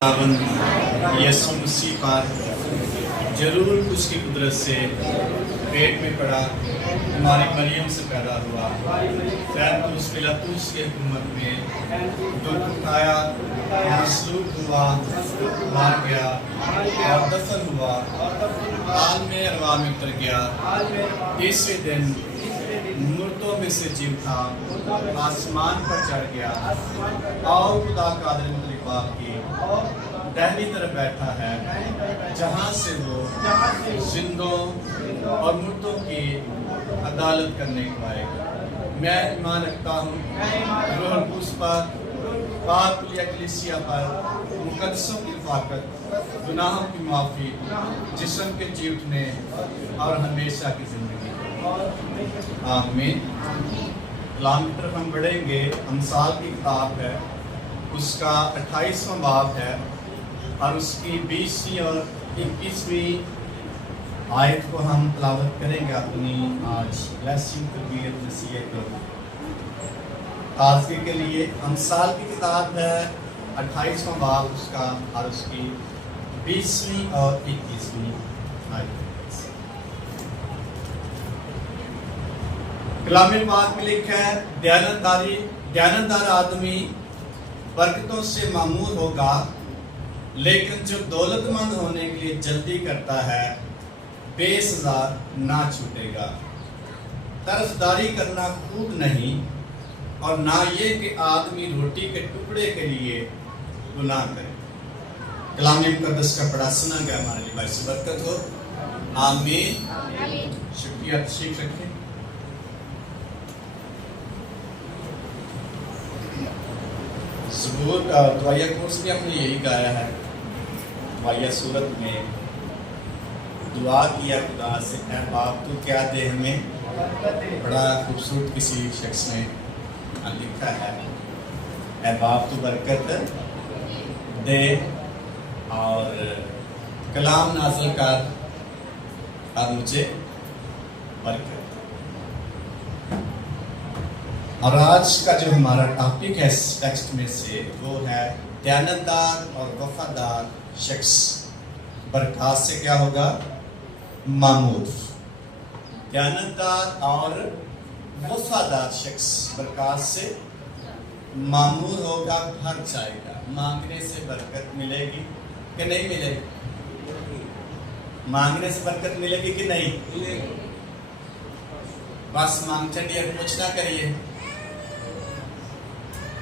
यीशु मसीह पर जरूर उसकी कुदरत से पेट में पड़ा, हमारी मरियम से पैदा हुआ, पैंतुस पिलातुस की हुकूमत में दुख उठाया, मसलूब हुआ, मार गया और दफन हुआ, हाल में अरवा में उतर गया, तीसरे दिन मुर्दों में से जी उठा, आसमान पर चढ़ गया और खुदा कादिर मुतलक बाप की दाहिनी तरफ बैठा है, जहाँ से वो जिंदों और मुर्दों की अदालत करने को आएगा। मैं ईमान रखता हूँ रूह कुद्स पर, पाक कलीसिया पर, मुकद्दसों की रफ़ाकत, गुनाहों की माफ़ी, जिस्म के जी उठने और हमेशा की ज़िंदगी। आमीन। कलाम की तरफ हम बढ़ेंगे। अमसाल की किताब है, उसका 28वां बाब है और उसकी 20वीं और 21वीं आयत को हम तलावत करेंगे अपनी आज ब्लेसिंग तरबियत नसीहत ताज़गी के लिए। अमसाल की किताब है 28वां बाब उसका और उसकी 20वीं और 21वीं आयत। कलाम पाक में लिखा है, दयानतदार आदमी बरकतों से मामूर होगा, लेकिन जो दौलतमंद होने के लिए जल्दी करता है बेसज़ा ना छूटेगा। तरफदारी करना खूब नहीं, और ना ये कि आदमी रोटी के टुकड़े के लिए गुनाह करे। कलाम मुक़द्दस का पढ़ा सुना गया हमारे लिए भाई से बरकत हो। आमीन। शुक्रिया, तशरीफ रखें। ज़बूर का दुआया कोर्स भी हमने यही गाया है। दुआया सूरत में दुआ किया खुदा से, ऐ बाप तू क्या दे हमें। बड़ा खूबसूरत किसी शख्स ने लिखा है, ऐ बाप तू बरकत दे और कलाम नाज़िल कर और मुझे बरकत। और आज का जो हमारा टॉपिक है इस टेक्स्ट में से वो है दयानतदार और वफादार शख्स बरकत से क्या होगा, मामूर। दयानतदार और वफादार शख्स बरकत से मामूर होगा, भर जाएगा। मांगने से बरकत मिलेगी कि नहीं मिलेगी? मांगने से बरकत मिलेगी कि नहीं मिलेगी? बस मांग चढ़िए, कुछ ना करिए।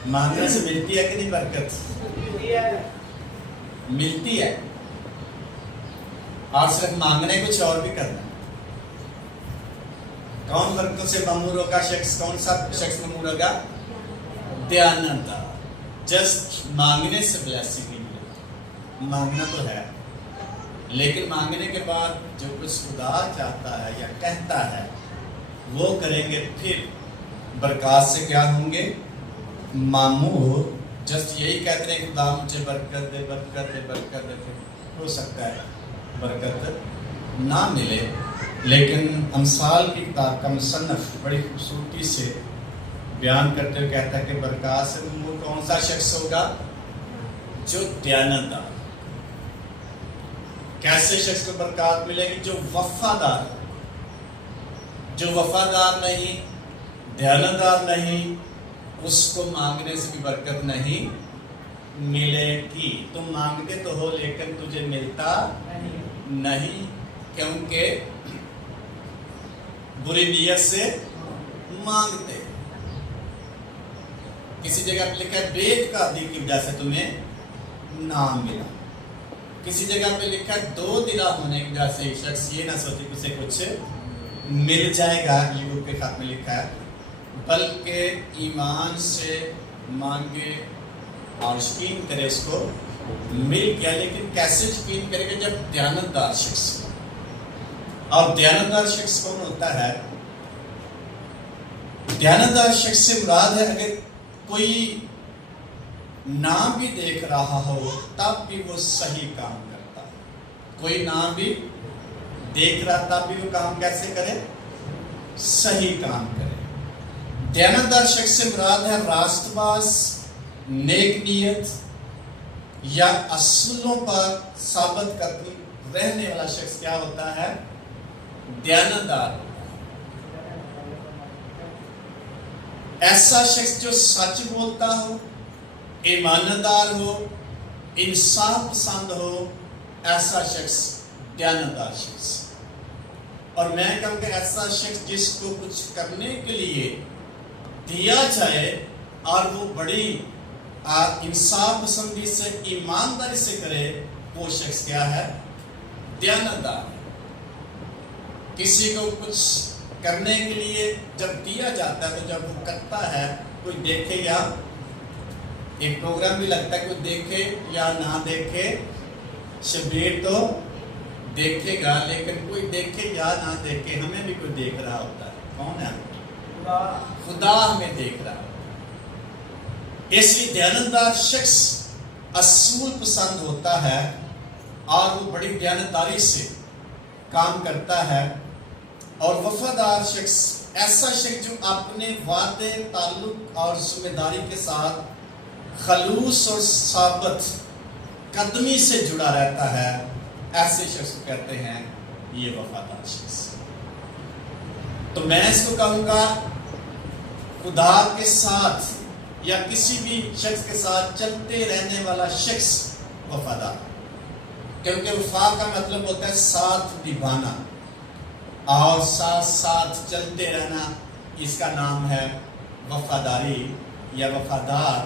मांगने से मिलती है कि नहीं बरकत? मिलती है। और सिर्फ मांगने कुछ और भी करना। कौन बरकतों से मामूर होगा शख्स? कौन सा शख्स मामूर होगा? दयानतदार। जस्ट मांगने से ब्लेसिंग नहीं मिलेगी। मांगना तो है, लेकिन मांगने के बाद जो कुछ खुदा चाहता है या कहता है वो करेंगे, फिर बरकत से क्या होंगे, मामूर। जस्ट यही कहते हैं खुदा मुझे बरकत दे, बरकत दे, बरकत दे, हो सकता है बरकत ना मिले। लेकिन अमसाल की किताब का मुसन्नफ बड़ी खूबसूरती से बयान करते हुए कहता है कि बरकत से मामूर कौन सा शख्स होगा? जो दयानतदार। कैसे शख्स को बरकत मिलेगी? जो वफादार। जो वफादार नहीं, दयानतदार नहीं, उसको मांगने से भी बरकत नहीं मिलेगी। तुम मांगते तो हो लेकिन तुझे मिलता नहीं, क्योंकि बुरी नीयत से मांगते। किसी जगह पे लिखा है बेदकादी की वजह से तुम्हें ना मिला। किसी जगह पे लिखा है दो दिला होने की वजह से शख्स ये ना सोचे कि उसे कुछ मिल जाएगा। यूब के खत में लिखा है, बल्कि ईमान से मांगे और यकीन करे उसको मिल गया। लेकिन कैसे यकीन करेगा? जब दयानतदार शख्स। और दयानतदार शख्स कौन होता है? दयानतदार शख्स से मुराद है अगर कोई ना भी देख रहा हो तब भी वो सही काम करता है। कोई ना भी देख रहा तब भी वो काम कैसे करे? सही काम करे। दयानतदार शख्स से मुराद है रास्तबाज, नेक नियत, یا اصولوں پر ثابت قدم رہنے والا شخص کیا ہوتا ہے؟ دیانتدار. ایسا شخص جو سچ بولتا ہو، ایماندار ہو، انصاف پسند ہو، ایسا شخص دیانتدار شخص. اور میں کہوں کہ ایسا شخص جس کو کچھ کرنے کے لیے دیا جائے اور وہ بڑی انصاف پسندی سے، ایمانداری سے کرے، وہ شخص کیا ہے؟ دیانتدار. کسی کو کچھ کرنے کے لیے جب دیا جاتا ہے تو جب وہ کرتا ہے، کوئی دیکھے یا ایک پروگرام بھی لگتا ہے، کوئی دیکھے یا نہ دیکھے، شبیر تو دیکھے گا، لیکن کوئی دیکھے یا نہ دیکھے ہمیں بھی کوئی دیکھ رہا ہوتا ہے. کون ہے؟ خدا ہمیں دیکھ رہا. اس لیے دیانتدار شخص اصول پسند ہوتا ہے اور وہ بڑی دیانتداری سے کام کرتا ہے. اور وفادار شخص ایسا شخص جو اپنے وعدے، تعلق اور ذمہ داری کے ساتھ خلوص اور ثابت قدمی سے جڑا رہتا ہے، ایسے شخص کو کہتے ہیں یہ وفادار شخص. تو میں اس کو کہوں گا خدا کے ساتھ یا کسی بھی شخص کے ساتھ چلتے رہنے والا شخص وفادار. کیونکہ وفا کا مطلب ہوتا ہے ساتھ نبھانا اور ساتھ ساتھ چلتے رہنا. اس کا نام ہے وفاداری یا وفادار.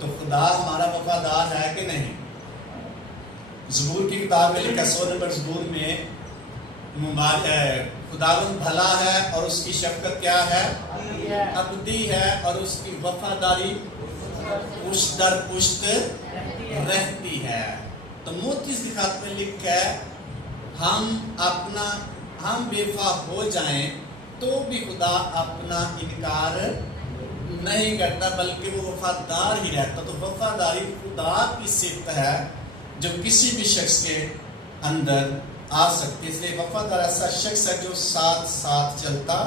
تو خدا ہمارا وفادار ہے کہ نہیں؟ زبور کی کتاب میں لکھا 100 نمبر زبور میں خداوند بھلا ہے اور اس کی شفقت کیا ہے؟ ابدی ہے، اور اس کی وفاداری پشت در پشت رہتی ہے. تو موتیز کی خط میں لکھا ہے ہم بے وفا ہو جائیں تو بھی خدا اپنا انکار نہیں کرتا، بلکہ وہ وفادار ہی رہتا. تو وفاداری خدا کی صفت ہے جو کسی بھی شخص کے اندر آ سکتی. اس لیے وفادار ایسا شخص ہے جو ساتھ ساتھ چلتا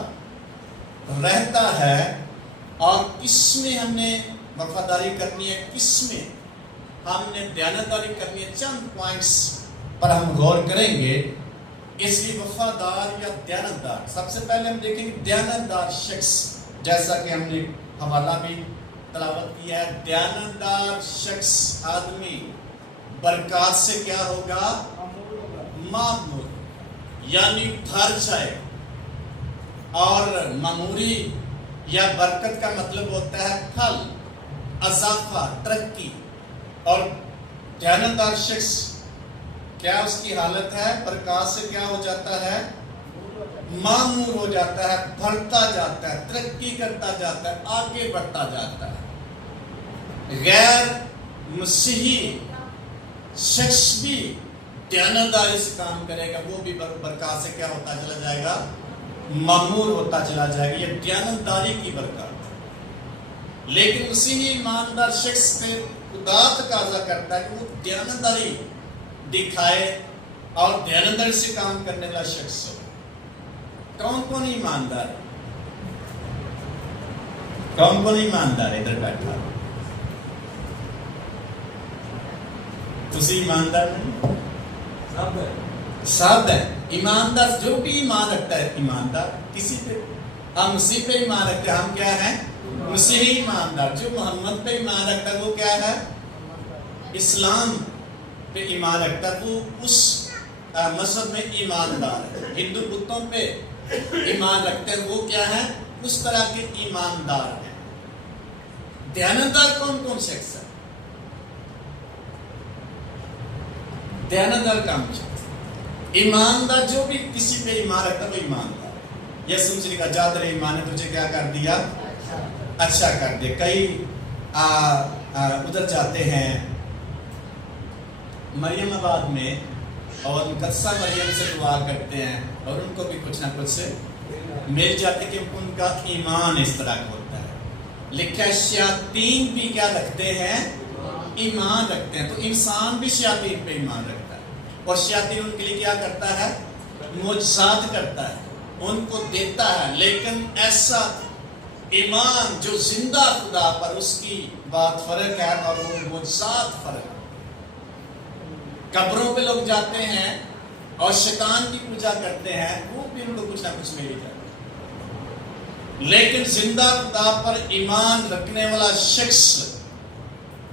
رہتا ہے. اور کس میں ہم نے وفاداری کرنی ہے، کس میں ہم نے دیانتداری کرنی ہے، چند پوائنٹس پر ہم غور کریں گے. اس لیے وفادار یا دیانتدار، سب سے پہلے ہم دیکھیں گے دیانتدار شخص، جیسا کہ ہم نے حوالہ بھی تلاوت کیا ہے. دیانتدار شخص آدمی برکات سے کیا ہوگا؟ معمور، یعنی بھر جائے. اور معموری یا برکت کا مطلب ہوتا ہے پھل، اضافہ، ترقی. اور دیانتدار شخص کیا اس کی حالت ہے؟ برکات سے کیا ہو جاتا ہے؟ معمور ہو جاتا ہے، بڑھتا جاتا ہے، ترقی کرتا جاتا ہے، آگے بڑھتا جاتا ہے. غیر مسیحی شخص بھی دیانتداری سے کام کرے گا، وہ بھی برکات سے کیا ہوتا چلا جائے گا؟ معمور ہوتا چلا جائے گا. یہ دیانتداری کی برکات. لیکن مسیحی ایماندار شخص سے خدا تقاضا کرتا ہے کہ وہ دیانتداری دکھائے اور دیانتداری سے کام کرنے والا شخص ہو. کون کون ایماندار ہے؟ کون کون ایماندار ہے ادھر بیٹھا؟ تسی ایماندار نہیں؟ سب ہے ایماندار. جو بھی ایمان رکھتا ہے ایماندار. کسی پہ ہم مسیح پہ ایمان رکھتے ہیں، ہم کیا ہیں؟ مسیحی ایماندار. جو محمد پہ ایمان رکھتا ہے وہ کیا ہے؟ اسلام پہ ایمان رکھتا ہے، وہ اس مذہب میں ایماندار ہے. ہندو بتوں پہ ایمان رکھتے ہیں، وہ کیا ہے؟ اس طرح کے ایماندار ہیں. دیانتدار کون کون شخص ہے؟ دیانتدار کام شخص، ایماندار جو بھی کسی پہ ایمان رکھتا ہے وہ ایماندار. یسوع مسیح کا جا تیرے ایمان نے تجھے کیا کر دیا؟ اچھا کر دیا. کئی ادھر جاتے ہیں مریم آباد میں اور مقدسہ مریم سے دعا کرتے ہیں اور ان کو بھی کچھ نہ کچھ سے مل جاتے کہ ان کا ایمان اس طرح کا ہوتا ہے. لکھا شیاطین بھی کیا رکھتے ہیں؟ ایمان رکھتے ہیں. تو انسان بھی شیاطین پہ ایمان رکھتا ہے اور شیاطین ان کے لیے کیا کرتا ہے؟ معجزات کرتا ہے، ان کو دیتا ہے. لیکن ایسا ایمان جو زندہ خدا پر، اس کی بات فرق ہے اور وہ معجزات فرق ہے. قبروں پہ لوگ جاتے ہیں اور شیطان کی پوجا کرتے ہیں، وہ بھی ان کو کچھ نہ کچھ مل ہی جاتا ہے۔ لیکن زندہ خدا پر ایمان رکھنے والا شخص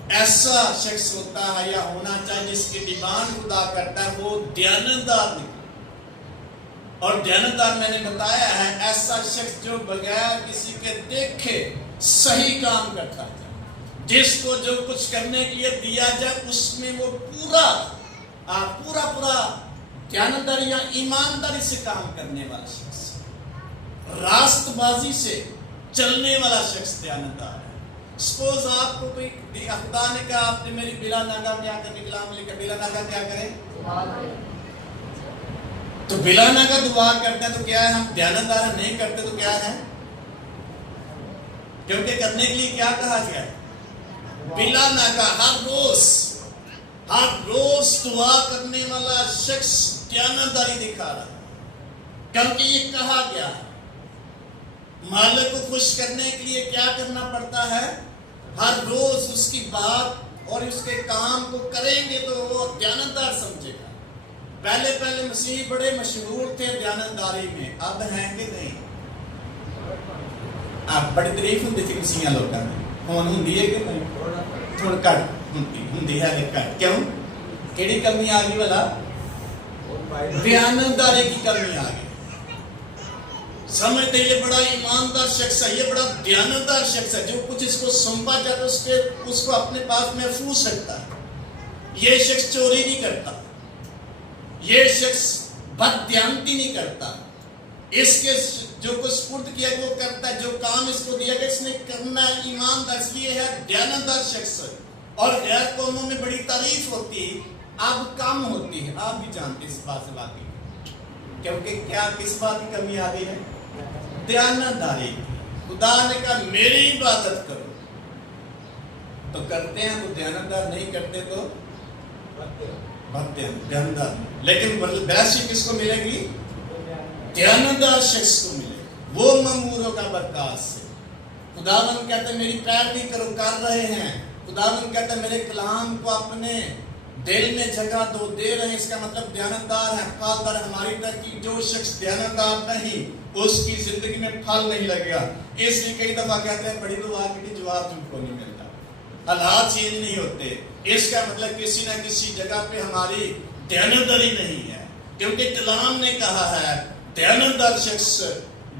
ایسا شخص ہوتا ہے یا ہونا چاہیے جس کی ڈیمانڈ خدا کرتا ہے وہ دیانتدار نکلے۔ اور دیانتدار میں نے بتایا ہے ایسا شخص جو بغیر کسی کے دیکھے صحیح کام کرتا ہے، جس کو جو کچھ کرنے کے لیے دیا جائے اس میں وہ پورا دیانتداری یا ایمانداری سے کام کرنے والا شخص، راست بازی سے چلنے والا شخص دیانتدار ہے۔ سپوز آپ کو کوئی خدا نے کہا آپ نے میری بلا ناگا میں آ کر نکلام لے کر بلا ناگا کیا کریں؟ تو بلا ناگا دعا کرتے ہیں تو کیا ہے؟ ہم دیانتدار نہیں کرتے تو کیا ہے؟ کیونکہ کرنے کے لیے کیا کہا گیا ہے؟ بلا ناگا ہر روز دعا کرنے والا شخص دیانتداری دکھا رہا ہے، کیونکہ یہ کہا گیا ہے۔ مالک کو خوش کرنے کے لیے کیا کرنا پڑتا ہے؟ ہر روز اس کی بات اور اس کے کام کو کریں گے تو وہ دیانتدار سمجھے گا۔ پہلے مسیح بڑے مشہور تھے دیانتداری میں، اب ہیں کہ نہیں؟ آپ بڑی تعریف ہوتی تھی مسیحیاں لوگوں میں، کون ہوندی ہے کہ نہیں؟ تھوڑا کٹ ہوندی ہے کٹ، کیوں؟ کیڑی کمی آ گئی والا؟ دیانتداری کی کمی آ گئی۔ سمجھتے یہ بڑا ایماندار شخص ہے، یہ بڑا دیانتدار شخص ہے، جو کچھ اس کو سونپا جاتا اس کو اپنے پاس محفوظ رکھتا ہے۔ یہ شخص چوری نہیں کرتا، یہ شخص بد دیانتی نہیں کرتا، اس کے جو کچھ سپرد کیا وہ کرتا ہے، جو کام اس کو دیا گیا اس نے کرنا ہے، ایماندار، اس لیے ہے دیانتدار شخص۔ اور غیر قوموں میں بڑی تعریف ہوتی ہے، اب کم ہوتی ہے، آپ بھی جانتے اس بات سے واقعی، کیونکہ کیا کس بات کی کمی آ گئی ہے؟ دیانتداری۔ خدا نے کہا میری عبادت کرو تو کرتے ہیں، وہ دیانتدار نہیں کرتے تو دیانتدار۔ لیکن بیشی کس کو ملے گی؟ دیانتدار شخص کو ملے گی، وہ مأمور ہوگا برکات سے۔ خداوند کہتا ہے میری پیروی کرو، کر رہے ہیں۔ خداوند کہتا ہے میرے کلام کو اپنے دل میں جگہ دو، دے رہے ہیں، اس کا مطلب دیانتدار ہے، پھلدار۔ ہماری تحقیق جو شخص دیانتدار نہیں اس کی زندگی میں پھل نہیں لگے گا۔ اس لیے کئی دفعہ کہتے ہیں بڑی دعا کی جواب تم کو نہیں ملتا، حالات چینج نہیں ہوتے، اس کا مطلب کسی نہ کسی جگہ پہ ہماری دیانتداری نہیں ہے، کیونکہ کلام نے کہا ہے دیانتدار شخص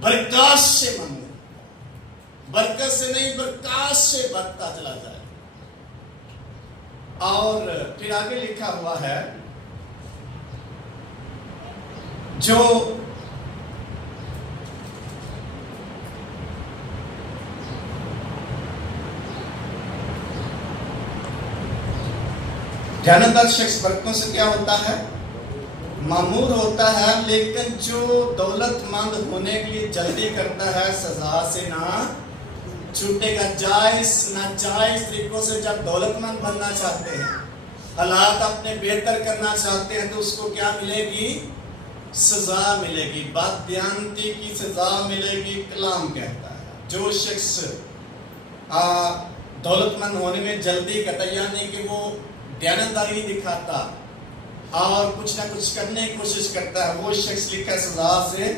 برکات سے مانگے، برکت سے نہیں برکات سے بڑھتا چلا جائے۔ اور پھر آگے لکھا ہوا ہے جو دیانتدار شخص برکتوں سے کیا ہوتا ہے؟ مامور ہوتا ہے، لیکن جو دولت مند ہونے کے لیے جلدی کرتا ہے سزا سے نہ چھوٹے گا۔ ناجائز طریقوں سے جب دولت مند بننا چاہتے ہیں، حالات اپنے بہتر کرنا چاہتے ہیں تو اس کو کیا ملے گی؟ سزا ملے گی، بد دیانتی کی سزا ملے گی۔ کلام کہتا ہے جو شخص دولت مند ہونے میں جلدی کرتا، یعنی کہ وہ دیانتداری دکھاتا اور کچھ نہ کچھ کرنے کی کوشش کرتا ہے، وہ شخص لکھا سزا سے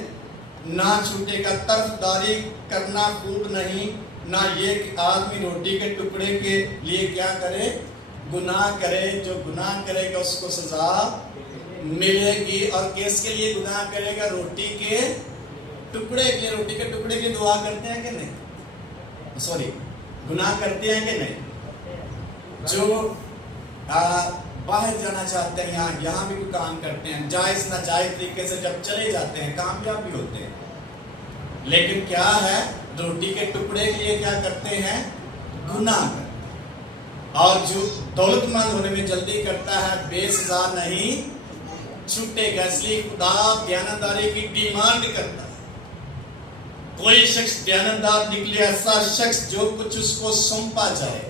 نہ چھوٹے گا۔ طرفداری کرنا خوب نہیں، نہ یہ کہ آدمی روٹی کے ٹکڑے کے لیے کیا کرے؟ گناہ کرے۔ جو گناہ کرے گا اس کو سزا ملے گی۔ اور کس کے لیے گناہ کرے گا؟ روٹی کے ٹکڑے کے لیے۔ روٹی کے ٹکڑے کے لیے دعا کرتے ہیں کہ نہیں؟ سوری، گناہ کرتے ہیں کہ نہیں؟ جو باہر جانا چاہتے ہیں، یہاں بھی کوئی کام کرتے ہیں، جائز ناجائز طریقے سے جب چلے جاتے ہیں کامیاب بھی ہوتے ہیں، لیکن کیا ہے؟ روٹی کے ٹکڑے کے لیے کیا کرتے ہیں؟ گناہ کرتے ہیں۔ اور جو دولت مند ہونے میں جلدی کرتا ہے بے سزا نہیں چھوٹے گا۔ اس لیے خدا دیانتداری کی ڈیمانڈ کرتا ہے، کوئی شخص دیانتدار نکلے، ایسا شخص جو کچھ اس کو سونپا جائے،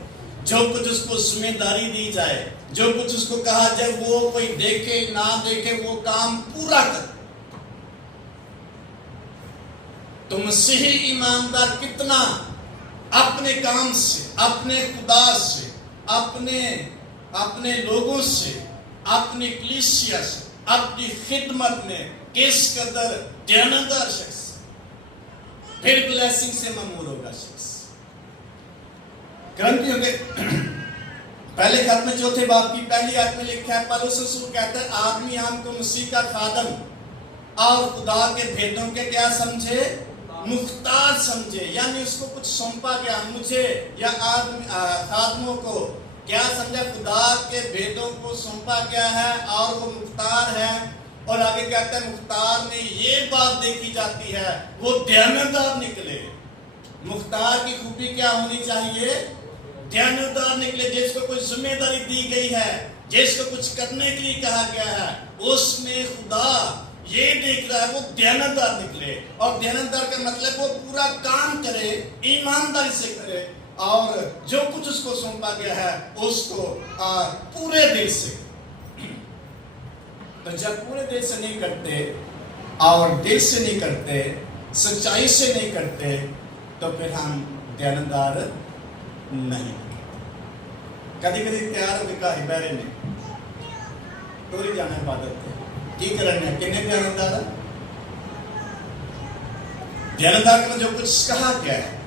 جو کچھ اس کو ذمہ داری دی جائے، جو کچھ اس کو کہا جائے، وہ کوئی دیکھے نہ دیکھے وہ کام پورا کر۔ تو مسیحی ایماندار کتنا اپنے کام سے، اپنے خدا سے، اپنے لوگوں سے، اپنی کلیسیا سے اپنی خدمت میں کس قدر دیانتدار شخص، پھر بلیسنگ سے مامور ہوگا شخص۔ کرنتیوں کے پہلے خط میں چوتھے باب کی پہلی آیت میں لکھا ہے، پالوس رسول کہتا ہے آدمی ہم کو مسیح کا خادم اور خدا کے بھیدوں کے کیا سمجھے، مختار سمجھے، یعنی اس کو کچھ سونپا گیا، مجھے یا خادموں کو کیا سمجھا، خدا کے بھیدوں کو سونپا گیا ہے اور وہ مختار ہے۔ اور آگے کہتا ہے مختار میں یہ بات دیکھی جاتی ہے وہ دیانتدار نکلے۔ مختار کی خوبی کیا ہونی چاہیے، دیانتدار نکلے، جس کو کوئی ذمہ داری دی گئی ہے، جس کو کچھ کرنے کے لیے کہا گیا ہے، اس میں خدا یہ دیکھ رہا ہے وہ دیانتدار نکلے۔ اور دیانتدار کا مطلب وہ پورا کام کرے، ایمانداری سے کرے، اور جو کچھ اس کو سونپا گیا ہے اس کو پورے دل سے۔ تو جب پورے دل سے نہیں کرتے اور دل سے نہیں کرتے، سچائی سے نہیں کرتے، تو پھر ہم دیانتدار نہیں۔ کدی کدی تیار ہو کے ہبیرے نے ٹوری جانا عبادت ہے کی کرنے کنے دیانتدار؟ دیانتدار کا جو کچھ کہا گیا ہے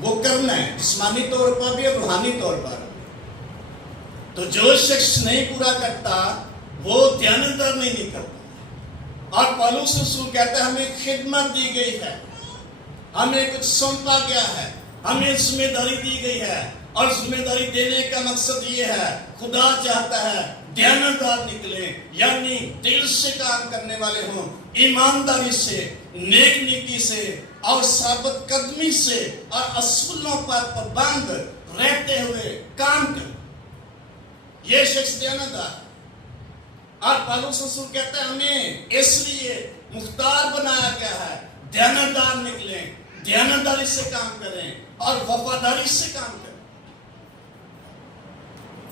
وہ کرنا ہے، جسمانی طور پر بھی اور روحانی طور پر۔ تو جو شخص نہیں پورا کرتا وہ دیانتدار نہیں کرتا۔ اور پالوس رسول کہتا ہے ہمیں خدمت دی گئی ہے، ہمیں کچھ سونپا گیا ہے، ہمیں ذمہ داری دی گئی ہے، اور ذمہ داری دینے کا مقصد یہ ہے خدا چاہتا ہے دیانتدار نکلے، یعنی دل سے کام کرنے والے ہوں، ایمانداری سے، نیک نیتی سے اور ثابت قدمی سے اور اصولوں پر پابند رہتے ہوئے کام کریں۔ یہ شخص دیانتدار۔ اور پالوس رسول کہتا ہے ہمیں اس لیے مختار بنایا گیا ہے، دیانتدار نکلیں، دیانتداری سے کام کریں اور وفاداری سے کام کریں۔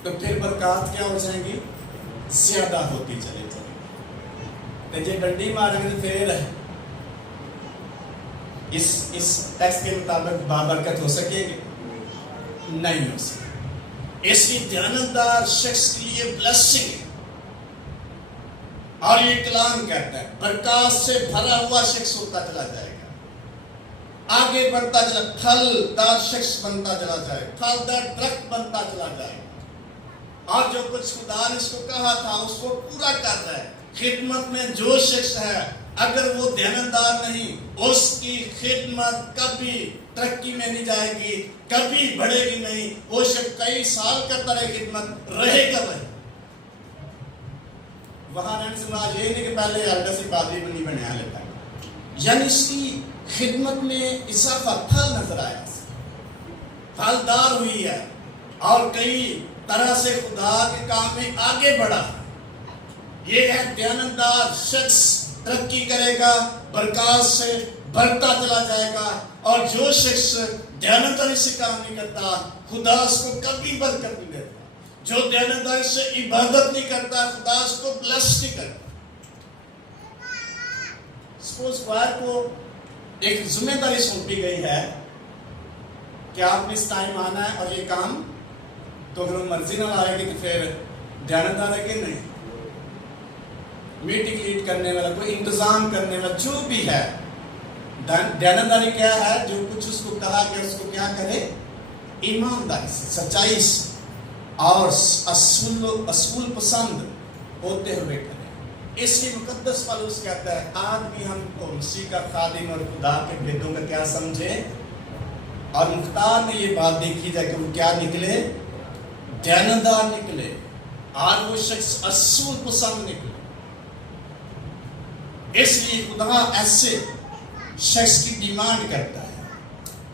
تو پھر برکات کیا ہو جائیں گی، زیادہ ہوتی چلی جائیں گی۔ تو یہ ڈنڈی ماریں گے پھر اس ٹیکس کے مطابق بابرکت ہو سکے گی، نہیں ہو سکے۔ اس لیے دیانتدار شخص کے لیے بلیسنگ ہے۔ اور یہ کلام کہتا ہے برکات سے بھرا ہوا شخص ہوتا چلا جائے گا، آگے بڑھتا چلا، پھل دار شخص بنتا چلا جائے گا، پھل دار درخت بنتا چلا جائے گا، اور جو کچھ خدا نے اس کو کہا تھا اس کو پورا کر رہا ہے۔ خدمت میں جو شخص ہے اگر وہ دیانتدار نہیں، اس کی خدمت کبھی ترقی میں نہیں جائے گی، کبھی بڑھے گی نہیں۔ وہ شخص کئی سال کرتا رہے خدمت، رہے گا وہی۔ وہاں رہنے سے مراد یہ نہیں کہ پہلے الٹا سے پادری بنی بنیا لیتا ہے، یعنی اس کی خدمت میں اضافہ، پھل نظر آیا، پھلدار ہوئی ہے اور کئی طرح سے خدا کے کام میں آگے بڑھا۔ یہ ہے دیانتدار شخص ترقی کرے گا، برکات سے بڑھتا چلا جائے گا۔ اور جو شخص دیانتداری سے کام نہیں کرتا خدا اس کو کبھی برکت نہیں دیتا۔ جو دیانتداری سے عبادت نہیں کرتا خدا اس کو بلیس نہیں کرتا۔ سپوز خدا کو ایک ذمہ داری سونپی گئی ہے کہ آپ نے اس ٹائم آنا ہے اور یہ کام، تو اگر وہ مرضی نہ آئے گی تو پھر دیانتدار ہے کہ نہیں؟ میٹنگ لیڈ کرنے والا، کوئی انتظام کرنے والا، جو بھی ہے، دیانتداری کیا ہے؟ جو کچھ اس کو کہا کہ اس کو کیا کرے، ایمانداری سے، سچائی سے اور اصول پسند ہوتے ہوئے کرے۔ اس لیے مقدس پالوس کہتا ہے آدمی ہم کو مسیح کا خادم اور خدا کے بھیدوں کا کیا سمجھے، اور مختار میں یہ بات دیکھی جائے کہ وہ کیا نکلے، دیانتدار نکلے، اور وہ شخص اصول پسند نکلے۔ اس لیے خدا ایسے شخص کی ڈیمانڈ کرتا ہے۔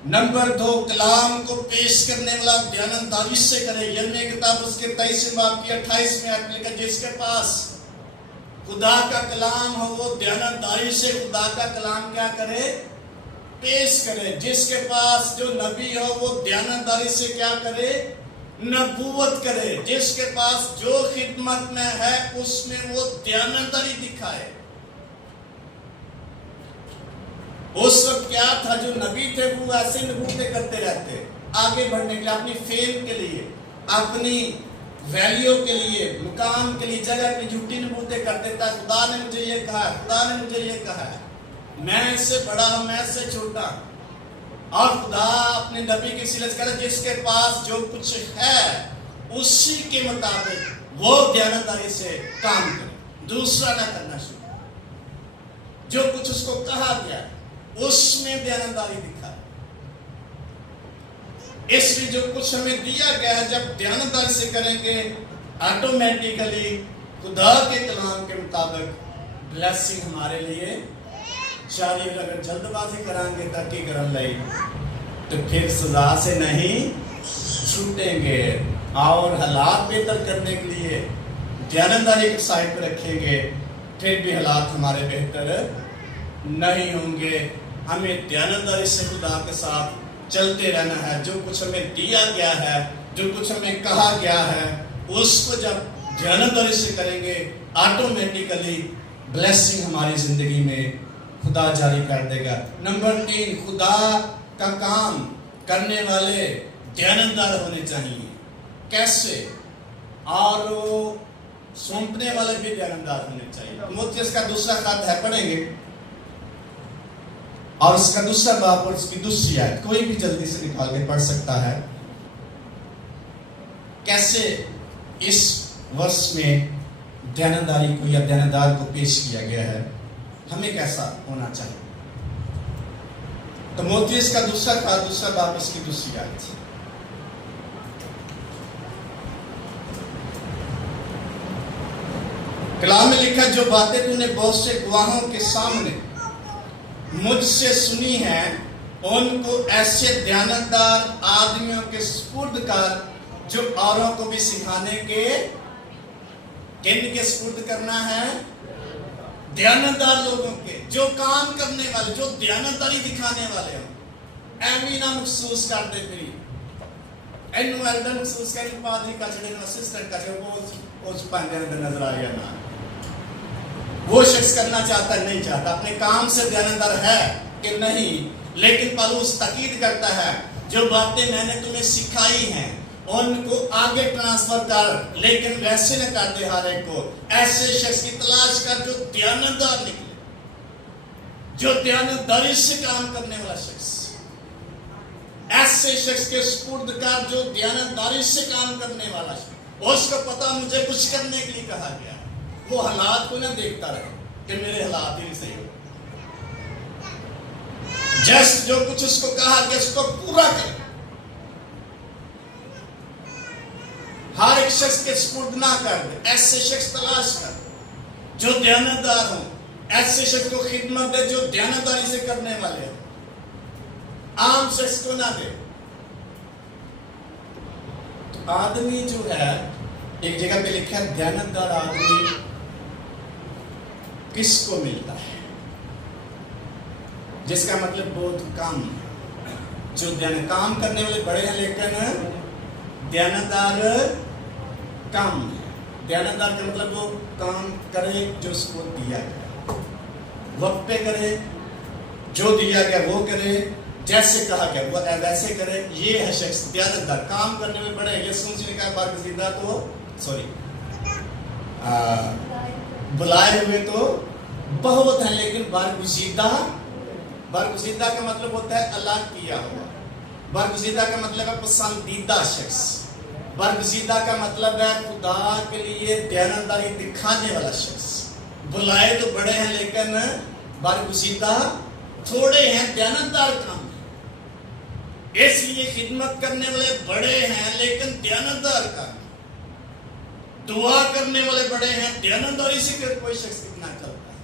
نمبر 2، کلام کو پیش کرنے والا دیانتداری سے کرے۔ یرمیہ کتاب اس کے 23 باب کی 28 میں آیت لکھا، جس کے پاس خدا کا کلام ہو وہ دیانتداری سے خدا کا کلام کیا کرے، پیش کرے۔ جس کے پاس جو نبی ہو وہ دیانتداری سے کیا کرے، نبوت کرے۔ جس کے پاس جو خدمت میں ہے اس میں وہ دیانتداری دکھائے۔ اس وقت کیا تھا، جو نبی تھے وہ ایسے نبوتیں کرتے رہتے، آگے بڑھنے کے لیے، اپنی فیم کے لیے، اپنی वैल्यू के लिए, मुकाम के लिए, जगह की झूठी नबूतें कर देता है। खुदा ने मुझे ये कहा है, खुदा ने मुझे ये कहा है, मैं इससे बड़ा हूं, मैं इससे छोटा हूं। और खुदा अपने नबी की सीरत कहता है जिसके पास जो कुछ है उसी के मुताबिक वो दयानतदारी से काम करे, दूसरा ना करना शुरू। जो कुछ उसको कहा गया उसमें दयानतदारी दिखा। इसलिए जो कुछ हमें दिया गया है जब दयानतदारी से करेंगे, ऑटोमेटिकली खुदा के कलाम के मुताबिक ब्लेसिंग हमारे लिए जारी। अगर जल्दबाजी करांगे ताकि करन लई तो फिर सजा से नहीं छूटेंगे, और हालात बेहतर करने के लिए दयानतदारी को साइड पर रखेंगे, फिर भी हालात हमारे बेहतर नहीं होंगे। हमें दयानतदारी से खुदा के साथ चलते रहना है। जो कुछ हमें दिया गया है, जो कुछ हमें कहा गया है, उसको जब दयानतदारी से करेंगे, ऑटोमेटिकली ब्लेसिंग हमारी जिंदगी में खुदा जारी कर देगा। नंबर 3, खुदा का काम करने वाले दयानतदार होने चाहिए। कैसे? और सौंपने वाले भी दयानतदार होने चाहिए। तीमुथियुस का दूसरा खत है, पढ़ेंगे, और उसका दूसरा बाब और उसकी दूसरी आयत, कोई भी जल्दी से निकाल के पढ़ सकता है। कैसे इस वर्ष में दयानतदारी को या दयानतदार को पेश किया गया है, हमें कैसा होना चाहिए। तीमुथियुस का दूसरा खत, दूसरा बाब, उसकी दूसरी आयत। कलाम में लिखा, जो बातें तूने बहुत से गवाहों के सामने मुझसे सुनी है उनको ऐसे दयानतदार आदमियों के सुपुर्द कर जो औरों को भी सिखाने के, किन के सुपुर्द करना है? दयानतदार लोगों के, जो काम करने वाले, जो दयानतदारी दिखाने वाले हो। एमी ना महसूस कर दे फिर एनु एल्डर महसूस कर पादरी का चढ़े असिस्टेंट का चढ़े वो पांडे नजर आ गया ना, वो शख्स करना चाहता नहीं चाहता, अपने काम से दयानतदार है कि नहीं। लेकिन पौलुस ताकीद करता है, जो बातें मैंने तुम्हें सिखाई हैं उनको आगे ट्रांसफर कर, लेकिन वैसे न कर दे हर एक को। ऐसे शख्स की तलाश कर जो दयानतदार निकले, जो दयानतदारी से काम करने वाला शख्स। ऐसे शख्स के सुपुर्द कर जो दयानतदारी से काम करने वाला शख्स। उसको पता मुझे कुछ करने के लिए कहा गया, वो हालात को ना देखता रहे कि मेरे हालात ही सही हो। जस्ट जो कुछ उसको कहा कि उसको पूरा करे। हर एक शख्स के सुपुर्द ना कर दे, ऐसे शख्स तलाश कर जो दयानतदार हो, ऐसे शख्स को खिदमत दे जो दयानतदारी से करने वाले हो, आम शख्स को ना दे। तो आदमी जो है, एक जगह पे लिखा है, दयानतदार आदमी किसको मिलता है? जिसका मतलब बहुत कम, जो काम करने वाले बड़े हैं लेकिन दयानतदार कम है। दयानतदार का मतलब वो काम करे जो उसको दिया गया, वक्त पे करे, जो दिया गया वो करे, जैसे कहा गया वो वैसे करे। ये है शख्स दयानतदार, काम करने में बड़े। ये सुन ने कहा बारगुज़ीदा तो बुलाए हुए तो बहुत है, लेकिन बारगुज़ीदा का मतलब होता है अलग किया हुआ। बारगुज़ीदा का मतलब है पसंदीदा शख्स। बारगुज़ीदा का मतलब है खुदा के लिए दयानतदारी दिखाने वाला शख्स। बुलाए तो बड़े हैं लेकिन बारगुज़ीदा थोड़े हैं, दयानतदार कम है। इसलिए खिदमत करने वाले बड़े हैं लेकिन दयानतदार कम। दुआ करने वाले बड़े हैं, दयानतदारी से कोई शख्स कितना चलता है।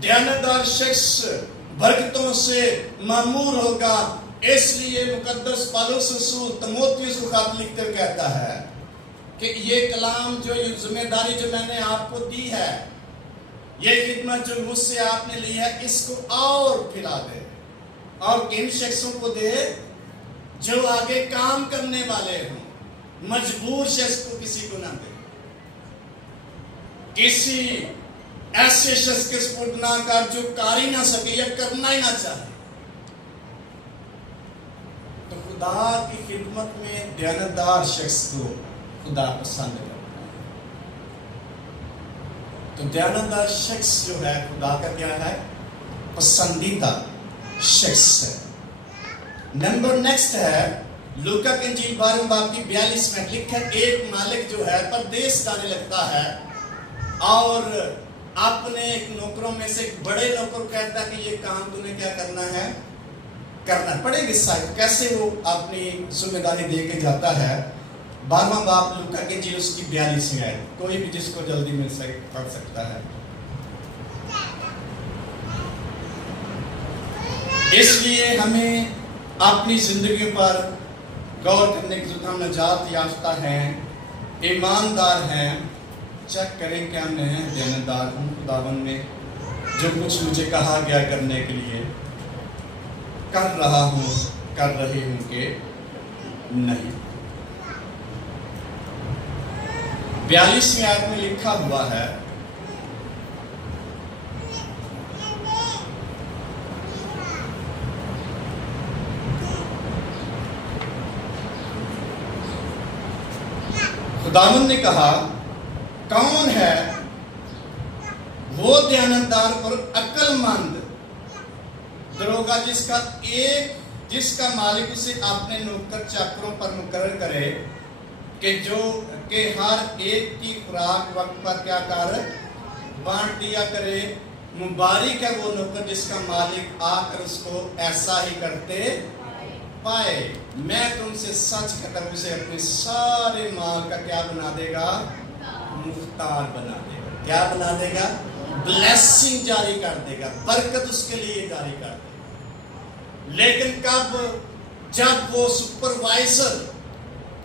दयानतदार शख्स बरकतों से मामूर होगा। इसलिए मुकद्दस पौलुस रसूल तीमुथियुस को खत लिखते हुए कहता है कि ये कलाम जो, ये जिम्मेदारी जो मैंने आपको दी है, ये खिदमत जो मुझसे आपने ली है, इसको और फैला दे, और किन शख्सों को दे जो आगे काम करने वाले हों। मजबूर शख्स को किसी को ना दे, किसी ऐसे शख्स के सुपुर्द ना कर जो कर ही ना सके या करना ही ना चाहे। तो खुदा की खिदमत में दयानतदार शख्स को खुदा पसंद करता है। तो दयानतदार शख्स जो है खुदा का क्या है? पसंदीदा शख्स है। नंबर नेक्स्ट है लूका की इंजील 12वें बाब की 42 में लिखा है, एक मालिक जो है परदेश जाने लगता है और अपने एक नौकरों में से एक बड़े नौकर कहता है कि ये काम तूने क्या करना है, करना पड़ेगी साहब। कैसे वो अपनी जिम्मेदारी दे के जाता है। 12वां बाब लूका की इंजील उसकी 42 है, कोई भी जिसको जल्दी मिल सके पढ़ सकता है। इसलिए हमें अपनी जिंदगी पर गौर करने की जरूरत। हम नजात याफ्ता हैं, ईमानदार हैं, चेक करें क्या मैं दयानतदार हूँ खुदावन में, जो कुछ मुझे कहा गया करने के लिए कर रहा हूँ, कर रही हूँ कि नहीं। 42वें आयत में लिखा हुआ है, खुदावन ने कहा, कौन है वो दयानतदार और अक्लमंद दरोगा जिसका मालिक उसे अपने नौकर चाकरों पर मुकर्रर करे कि हर एक की खुराक वक्त पर क्या कर बांट दिया करे। मुबारक है वो नौकर जिसका मालिक आकर उसको ऐसा ही करते पाए। मैं तुमसे सच कहता हूं, उसे अपने सारे माल का क्या बना देगा? मुख्तार बना देगा। क्या बना देगा? ब्लेसिंग जारी कर देगा, बरकत उसके लिए जारी कर देगा। लेकिन कब? जब वो सुपरवाइजर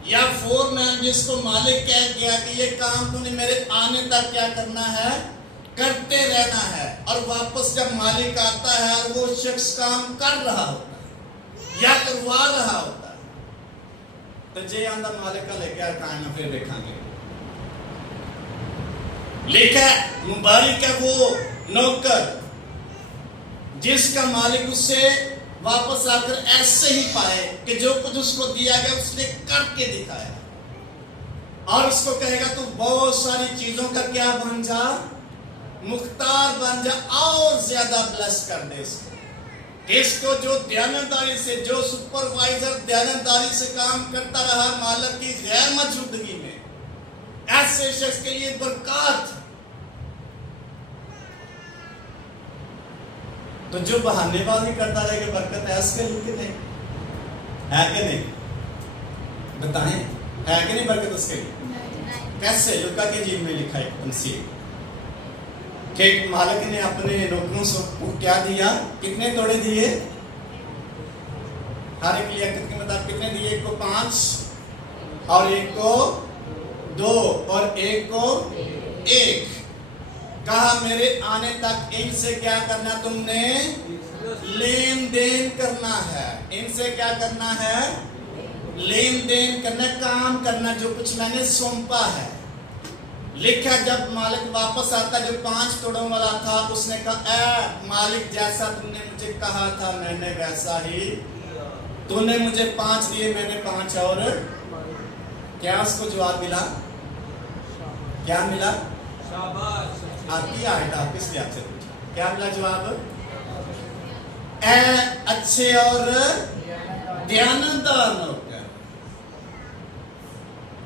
या फोरमैन जिसको मालिक कह गया कि ये काम तूने मेरे आने तक क्या करना है, करते रहना है, और वापस जब मालिक आता है और वो शख्स काम कर रहा होता है या करवा रहा होता है, तो जे आंदा मालिक का लेके आना फिर देखेंगे। लिखा मुबारक है वो नौकर जिसका मालिक उससे वापस आकर ऐसे ही पाए कि जो कुछ उसको दिया गया उसने करके दिखाया, और उसको कहेगा तू बहुत सारी चीजों का क्या बन जा, मुख्तार बन जा, और ज्यादा ब्लेस कर दे इसको जो दयानतदारी से, जो सुपरवाइजर दयानतदारी से काम करता रहा मालिक की गैर मौजूदगी में, ऐसे शख्स के लिए बरकत। तो जो बहानेबाजी करता रहेगा बरकत है इसके लिए नहीं है कि नहीं? बताएं, है कि नहीं बरकत उसके लिए? कैसे? लूका की इंजील में लिखा है तमसील कि मालिक ने अपने नौकरों को क्या दिया? कितने तोड़े दिए? हर एक लियाकत के मुताबिक कितने दिए? एक को 5 और एक को 2 और एक को 1। कहा मेरे आने तक इनसे क्या करना? तुमने लेन देन करना है। इनसे क्या करना है? लेन देन करना, काम करना, जो कुछ मैंने सौंपा है। लिखा जब मालिक वापस आता, जो 5 तोड़ों वाला था, उसने कहा ऐ मालिक जैसा तुमने मुझे कहा था मैंने वैसा ही, तूने मुझे 5 दिए, मैंने 5 और। क्या उसको जवाब मिला? क्या मिला? आती आयत किस लिहाज से पूछा? क्या मिला जवाब? ऐ अच्छे और दयानतदार नौकर,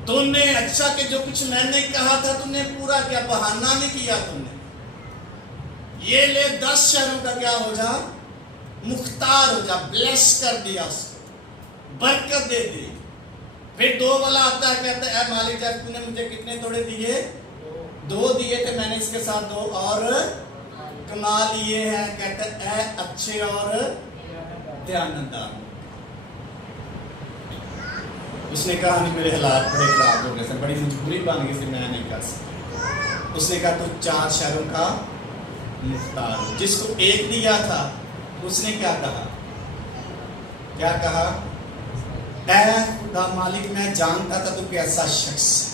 तुमने अच्छा कि जो कुछ मैंने कहा था तुमने पूरा किया, बहाना नहीं किया तुमने। ये ले 10 शहरों का क्या हो जा? मुख्तार हो जा, ब्लेस कर दिया उसको, बरकत दे दी। फिर 2 वाला आता है, कहता है मालिक जब तूने मुझे कितने तोड़े दिए? 2 दिए थे, मैंने इसके साथ 2 और कमाल ये है, कहता है अच्छे और दयानतदार। उसने कहा नहीं मेरे हालात बड़े खराब हो गए थे, बड़ी मजबूरी बन गई थी, मैं नहीं कर सकता। उसने कहा तो 4 शहरों का मुख्तार। जिसको 1 दिया था उसने क्या कहा? क्या कहा? ऐ खुदा मालिक मैं जानता था तू कैसा शख्स है,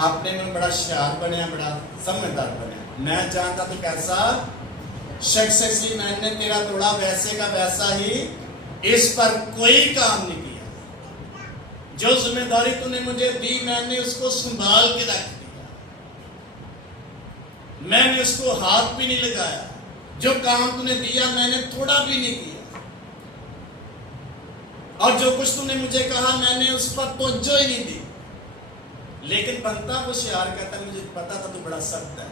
आपने में बड़ा शार बनया, बड़ा समझदार बनया, मैं जानता तू कैसा शख्स है, इसलिए मैंने तेरा तोड़ा वैसे का वैसा ही, इस पर कोई काम नहीं किया। जो जिम्मेदारी तूने मुझे दी मैंने उसको संभाल के रख दिया, मैंने उसको हाथ भी नहीं लगाया। जो काम तूने दिया मैंने थोड़ा भी नहीं किया, और जो कुछ तूने मुझे कहा मैंने उस पर तवज्जो ही नहीं दी। लेकिन बनता वो शियार कहता, मुझे पता था तू बड़ा सख्त है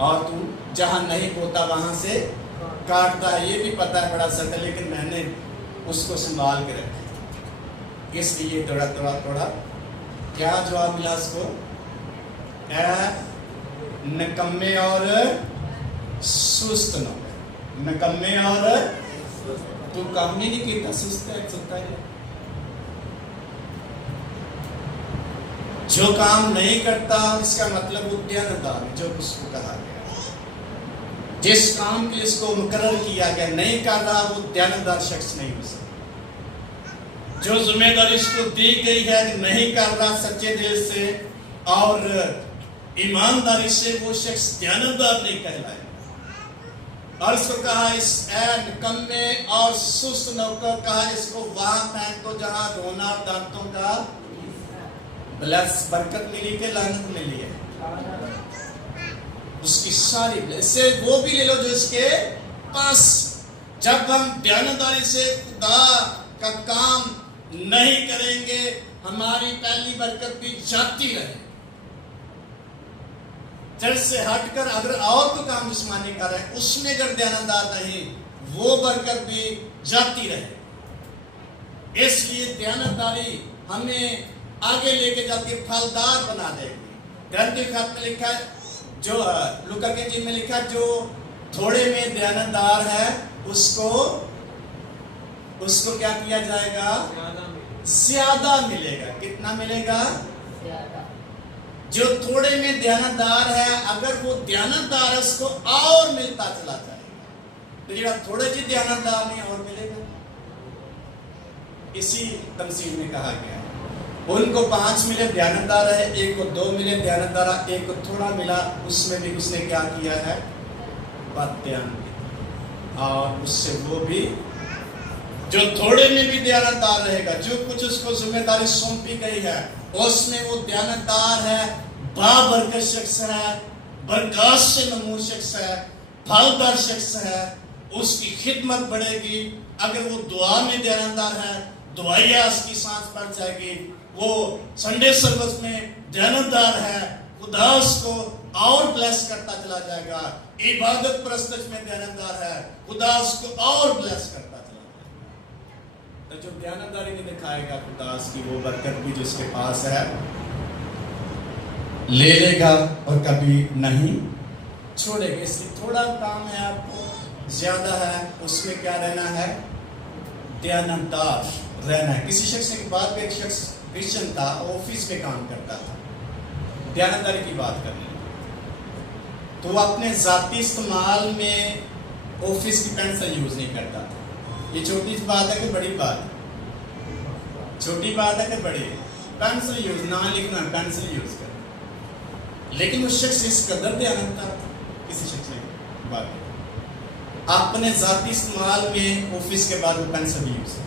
और तू जहां नहीं बोता वहां से काटता है, ये भी पता है बड़ा सख्त है, लेकिन मैंने उसको संभाल के रखा। इसलिए थोड़ा थोड़ा थोड़ा क्या जवाब मिला उसको? निकम्मे और सुस्त निकम्मे और तू काम ही नहीं किया, सुस्त है, सुस्ता है। जो काम नहीं करता इसका मतलब वो ध्यानदार है, जो उसको कहा गया। जिस काम के लिए इसको मुकर्रर किया गया नहीं कर रहा, वो ध्यानदार शख्स नहीं हो सकता। जो जिम्मेदारी इसको दी गई है नहीं कर रहा सच्चे दिल से और ईमानदारी से, वो शख्स ध्यानदार नहीं कहलाए। और इसको कहा इस निकम्मे और सुस्त नौकर कहा, इसको वहां फेंक दो जहां रोना दांतों का बरकत मिली के लानत मिली है। उसकी सारी इससे वो भी ले लो जो इसके पास। जब हम ध्यानदारी से खुदा का काम नहीं करेंगे, हमारी पहली बरकत भी जाती रहे। चर्च से हटकर अगर और कोई काम जिस्मानी कर रहे हैं, उसमें अगर ध्यानदार नहीं, वो बरकत भी जाती रहे। इसलिए ध्यानदारी हमें आगे लेके जाके फलदार बना देगी। ग्रंथ खत में लिखा है, जो लूका के जी में लिखा, जो थोड़े में ध्यानदार है उसको क्या किया जाएगा? ज्यादा मिलेगा। कितना मिलेगा? जो थोड़े में ध्यानदार है, अगर वो ध्यानदार है उसको और मिलता चला जाएगा। तो जो थोड़े जी ध्यानदार नहीं और मिलेगा। इसी तमसील में कहा गया, उनको 5 मिले ध्यानदार है, एक को 2 मिले ध्यानदार, एक को थोड़ा मिला, उसमें भी उसने क्या किया है? बात ध्यान दी। और उससे वो भी जो थोड़े में भी ध्यानदार रहेगा, जो कुछ उसको जिम्मेदारी सौंपी गई है उसमें वो ध्यानदार है, बाबरकत शख्स है, बरकत से नमूर शख्स है, फलदार शख्स है, उसकी खिदमत बढ़ेगी। अगर वो दुआ में ध्यानदार है, दुआया उसकी सांस बढ़ जाएगी। वो संडे सर्विस में ध्यानदार है, खुदा उसको और ब्लेस करता चला जाएगा। इबादत परस्तश में ध्यानदार है, खुदा उसको और ब्लेस करता चला जाएगा। तो जो ध्यानदारी नहीं दिखाएगा, खुदा उसकी वो बरकत भी जो उसके पास है ले लेगा और कभी नहीं छोड़ेगा। इसलिए थोड़ा काम है आपको, ज्यादा है उसमें क्या रहना है? ध्यानदार रहना है। किसी शख्स के बाद में एक शख्स क्रिश्चियन था, ऑफिस में काम करता था, ध्यानदारी की बात करनी, तो वो अपने जाती इस्तेमाल में ऑफिस की पेंसिल यूज नहीं करता था। ये छोटी बात है कि बड़ी बात? छोटी बात है कि बड़ी? पेंसिल यूज ना लिखना, पेंसिल यूज कर। लेकिन उस शख्स इस कदर ध्यानदार था, किसी शख्स ने बात अपने जाती इस्तेमाल में ऑफिस के बाद वो पेंसिल यूज कर,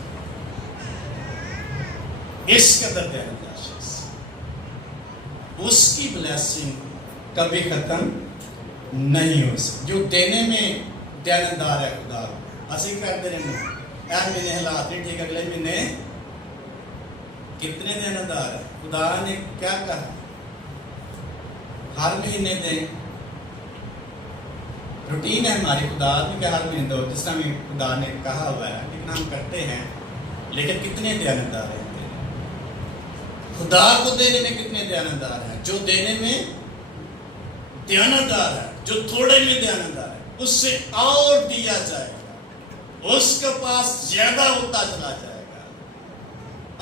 इस कदर ध्यानदार शख्स, उसकी ब्लेसिंग कभी खत्म नहीं हो सकती। जो देने में ध्यानदार है, खुदा असि करते रहने महीने हालात नहीं ठीक, अगले महीने कितने ध्यानदार है? खुदा ने क्या कहा? हर महीने दें। रूटीन है हमारी, खुदा ने क्या हर महीने दो, जिस तरह खुदा ने कहा हुआ है, लेकिन हम करते हैं। लेकिन कितने ध्यानदार हैं? खुदा को देने में कितने ध्यानदार हैं? जो देने में ध्यानदार है, जो थोड़े में ध्यानदार है, उससे और दिया जाएगा, उसके पास ज्यादा होता चला जाएगा।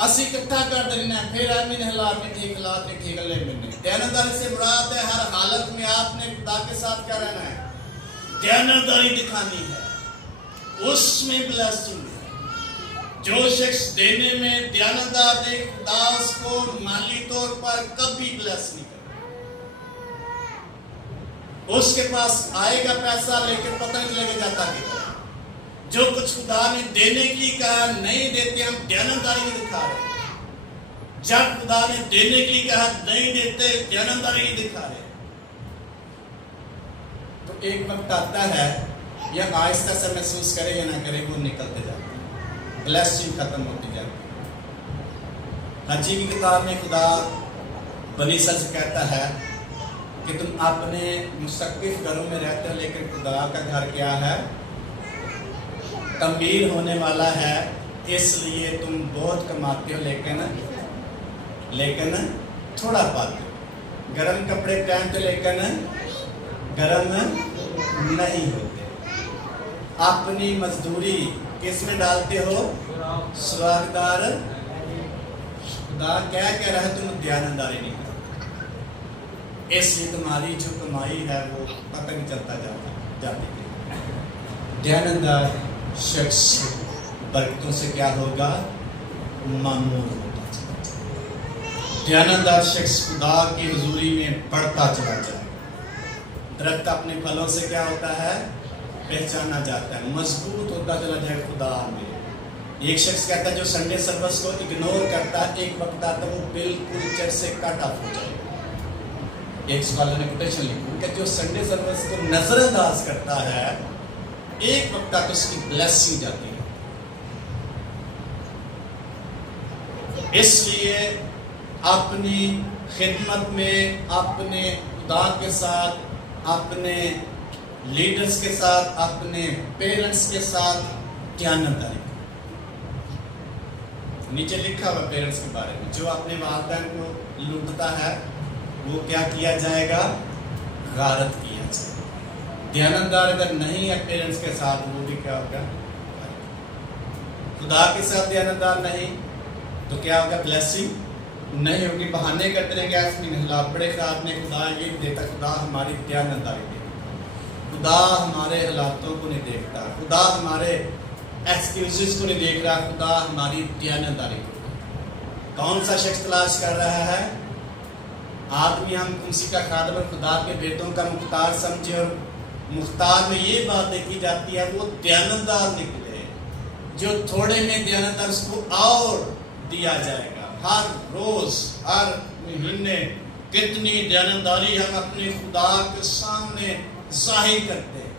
असी इकट्ठा कर देना, फिर आदमी ने हालात में ठीक, हालात में ठीक, अगले महीने। ध्यानदारी से मुराद है हर हालत में आपने खुदा के साथ क्या रहना है? ध्यानदारी दिखानी है, उसमें ब्लेसिंग है। जो शख्स देने में ध्यानदार है, खुदा उसको माली तौर पर कभी ब्लेस नहीं करेगा। उसके पास आएगा पैसा, लेकिन पता नहीं चलेगा जाता कि जो कुछ खुदा ने देने की कहा नहीं देते, हम ध्यानदारी नहीं दिखा रहे। जब खुदा ने देने के लिए कहा नहीं देते, ध्यानदारी नहीं दिखा रहे। तो एक वक्त आता है, या आहिस्ता से महसूस करे या ना करे, वो निकलते जाते हैं, ब्लेसिंग खत्म होती जाती है। हज्जी की किताब में खुदा बनी इस्राएल से कहता है कि तुम अपने मुस्तकिफ घरों में रहते हो, लेकिन खुदा का घर क्या है? तमीर होने वाला है, इसलिए तुम बहुत कमाते हो लेकिन थोड़ा पाते हो। गर्म कपड़े पहनते लेकिन गर्म नहीं होते। अपनी मजदूरी किस में डालते हो? सुरागदार। खुदा क्या कह रहा है? तुम ध्यानदारी नहीं करते, इसलिए तुम्हारी जो कमाई है वो पता नहीं चलता जाती है। ध्यानदार शख्स बरकतों से क्या होगा? मामूर होता चला जाएगा। ध्यानदार शख्स खुदा की हुजूरी में बढ़ता चला जाएगा। दरख्त अपने फलों से क्या होता है? पहचाना जाता है, मजबूत होता चला जाए खुदा में। एक शख्स कहता है जो संडे सर्विस को इग्नोर करता है, एक वक्त आता है वो बिल्कुल चर्च से कट ऑफ हो जाएगा। एक स्कॉलर ने कोटेशन लिखी कि जो संडे सर्विस को नजरअंदाज करता है, एक वक्त तक उसकी ब्लेसिंग जाती है। इसलिए अपनी खिदमत में अपने खुदा के साथ, अपने लीडर्स के साथ, अपने पेरेंट्स के साथ ध्यानदारी। नीचे लिखा हुआ पेरेंट्स के बारे में, जो अपने वालिदैन को लूटता है वो क्या किया जाएगा? गारत किया जाएगा। ध्यानदार अगर नहीं है पेरेंट्स के साथ, वो भी क्या होगा? खुदा के साथ ध्यानदार नहीं तो क्या होगा? ब्लेसिंग नहीं होगी। बहाने करते रहेंगे, ऐसे नहीं हिला बड़े साथ में खुदा ये देता, खुदा हमारी ध्यानदारी देता, खुदा हमारे हालातों को नहीं देखता, खुदा हमारे एक्सक्यूजेस को नहीं देख रहा, खुदा हमारी ध्यानदारी को। कौन सा शख्स तलाश कर रहा है? आदमी हम किसी का खादम खुदा के बेटों का मुख्तार समझे, और मुख्तार में ये बात देखी जाती है वो ध्यानदार निकले। जो थोड़े में ध्यानदार, उसको और दिया जाएगा। हर रोज, हर महीने कितनी ध्यानदारी हम अपने खुदा के सामने जाहिर करते हैं।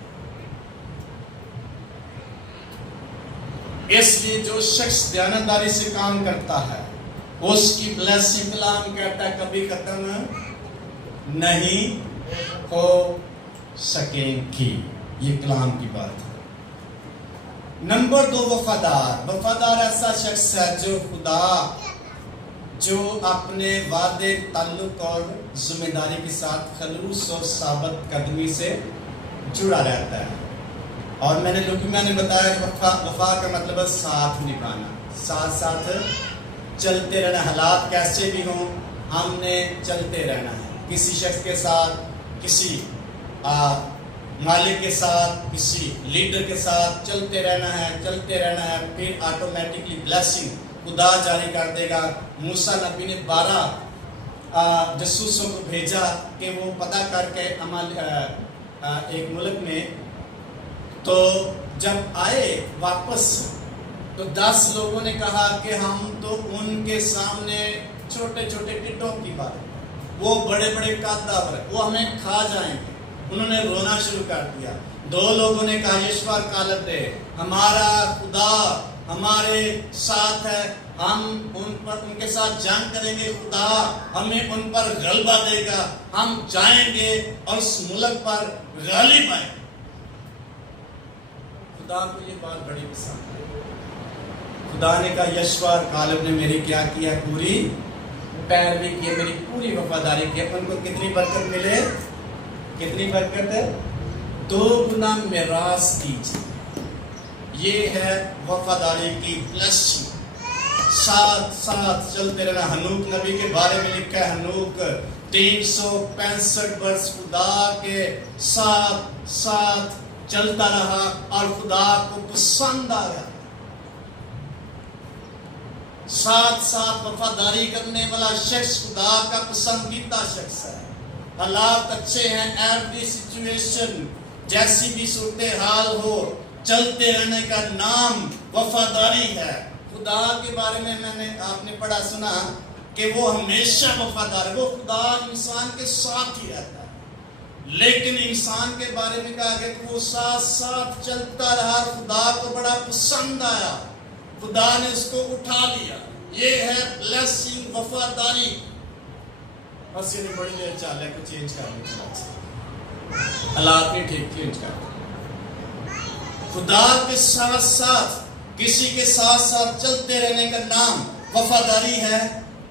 इसलिए जो शख्स ध्यानदारी से काम करता है उसकी ब्लेसिंग, कलाम कहता है, कभी खत्म नहीं हो सकेगी। ये कलाम की बात है। नंबर 2, वफादार। वफादार ऐसा शख्स है जो अपने वादे, ताल्लुक और जिम्मेदारी के साथ खलूस और साबित कदमी से जुड़ा रहता है। और मैंने बताया वफा का मतलब है साथ निभाना, साथ साथ चलते रहना। हालात कैसे भी हों, हमने चलते रहना है। किसी शख्स के साथ, किसी मालिक के साथ, किसी लीडर के साथ चलते रहना है, फिर ऑटोमेटिकली ब्लेसिंग खुदा जारी कर देगा। मूसा नबी ने 12 जसूसों को भेजा कि वो पता करके एक मुल्क में, तो जब आए वापस तो 10 लोगों ने कहा कि हम तो उनके सामने छोटे छोटे टिड्डों की बात, वो बड़े बड़े कादावर, वो हमें खा जाएंगे। उन्होंने रोना शुरू कर दिया। 2 लोगों ने कहा यशवा कालत है, हमारा खुदा हमारे साथ है, हम उनके साथ जंग करेंगे, खुदा हमें उन पर गलबा देगा, हम जाएंगे और उस मुल्क पर गालिब आएंगे। खुदा को ये बात बड़ी पसंद है। खुदा ने कहा यशवा और कालेब ने मेरी क्या किया? पूरी पैरवी की, मेरी पूरी वफादारी की। उनको कितनी बरकत मिले? कितनी बरकत? 2 गुना मिरास कीजिए। ये है वफादारी की ब्लेसिंग। साथ साथ चलते रहना। हनूक नबी के बारे में लिखा है, हनूक 365 वर्ष खुदा के साथ साथ चलता रहा और खुदा को पसंद आया। साथ साथ वफादारी करने वाला शख्स खुदा का पसंदीदा शख्स है। हालात अच्छे हैं, एवरी सिचुएशन, जैसी भी सूरत हाल हो, चलते रहने का नाम वफादारी है। खुदा के बारे में आपने पढ़ा सुना کہ وہ ہمیشہ وفادار ہے. وہ خدا انسان کے ساتھ ہی رہتا ہے، لیکن انسان کے بارے میں کہا گیا کہ وہ ساتھ ساتھ چلتا رہا. خدا کو بڑا پسند آیا، خدا نے اس کو اٹھا لیا. یہ ہے بلیسنگ، وفاداری. بس یہ بڑی دیر چال ہے کہ چینج کر لیں، حالات نہیں ٹھیک، چینج کر لیں. خدا کے ساتھ ساتھ، کسی کے ساتھ ساتھ چلتے رہنے کا نام وفاداری ہے.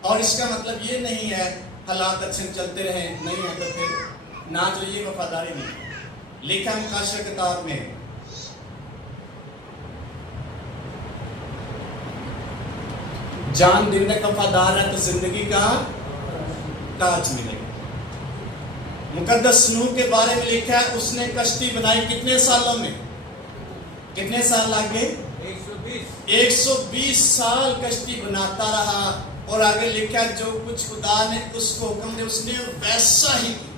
اور اس کا مطلب یہ نہیں ہے حالات اچھے چلتے رہیں، نہیں ہے تو پھر نہ چلیے، وفاداری نہیں. لکھا مکاشہ کتاب میں جان دن تک وفادار ہے تو زندگی کا تاج ملے گا. مقدس نوح کے بارے میں لکھا ہے اس نے کشتی بنائی کتنے سالوں میں؟ کتنے سال لگے؟ 120 سال کشتی بناتا رہا. اور آگے لکھا جو کچھ خدا نے اس کو حکم دے اس نے ویسا ہی کیا.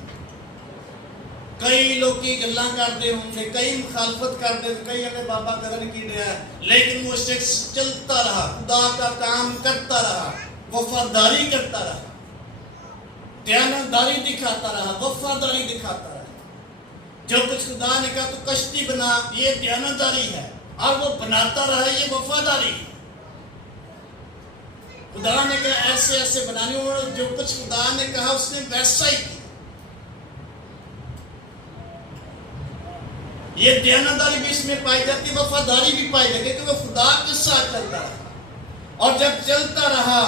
کئی لوگ کی گلاں کرتے ہوں گے، کئی مخالفت کرتے ہوں، کئی اگر بابا کرن کی دیا ہے، لیکن وہ شخص چلتا رہا، خدا کا کام کرتا رہا، وفاداری کرتا رہا، دیانتداری دکھاتا رہا، وفاداری دکھاتا رہا. جو کچھ خدا نے کہا تو کشتی بنا، یہ دیانتداری ہے، اور وہ بناتا رہا، یہ وفاداری ہے. خدا نے کہا ایسے ایسے بنانے، اور جو کچھ خدا نے کہا اس نے ویسا ہی کیا. یہ دیانتداری بھی اس میں پائی جاتی ہے، وفاداری بھی پائی جاتی ہے کہ وہ خدا کے ساتھ چلتا رہا. اور جب چلتا رہا،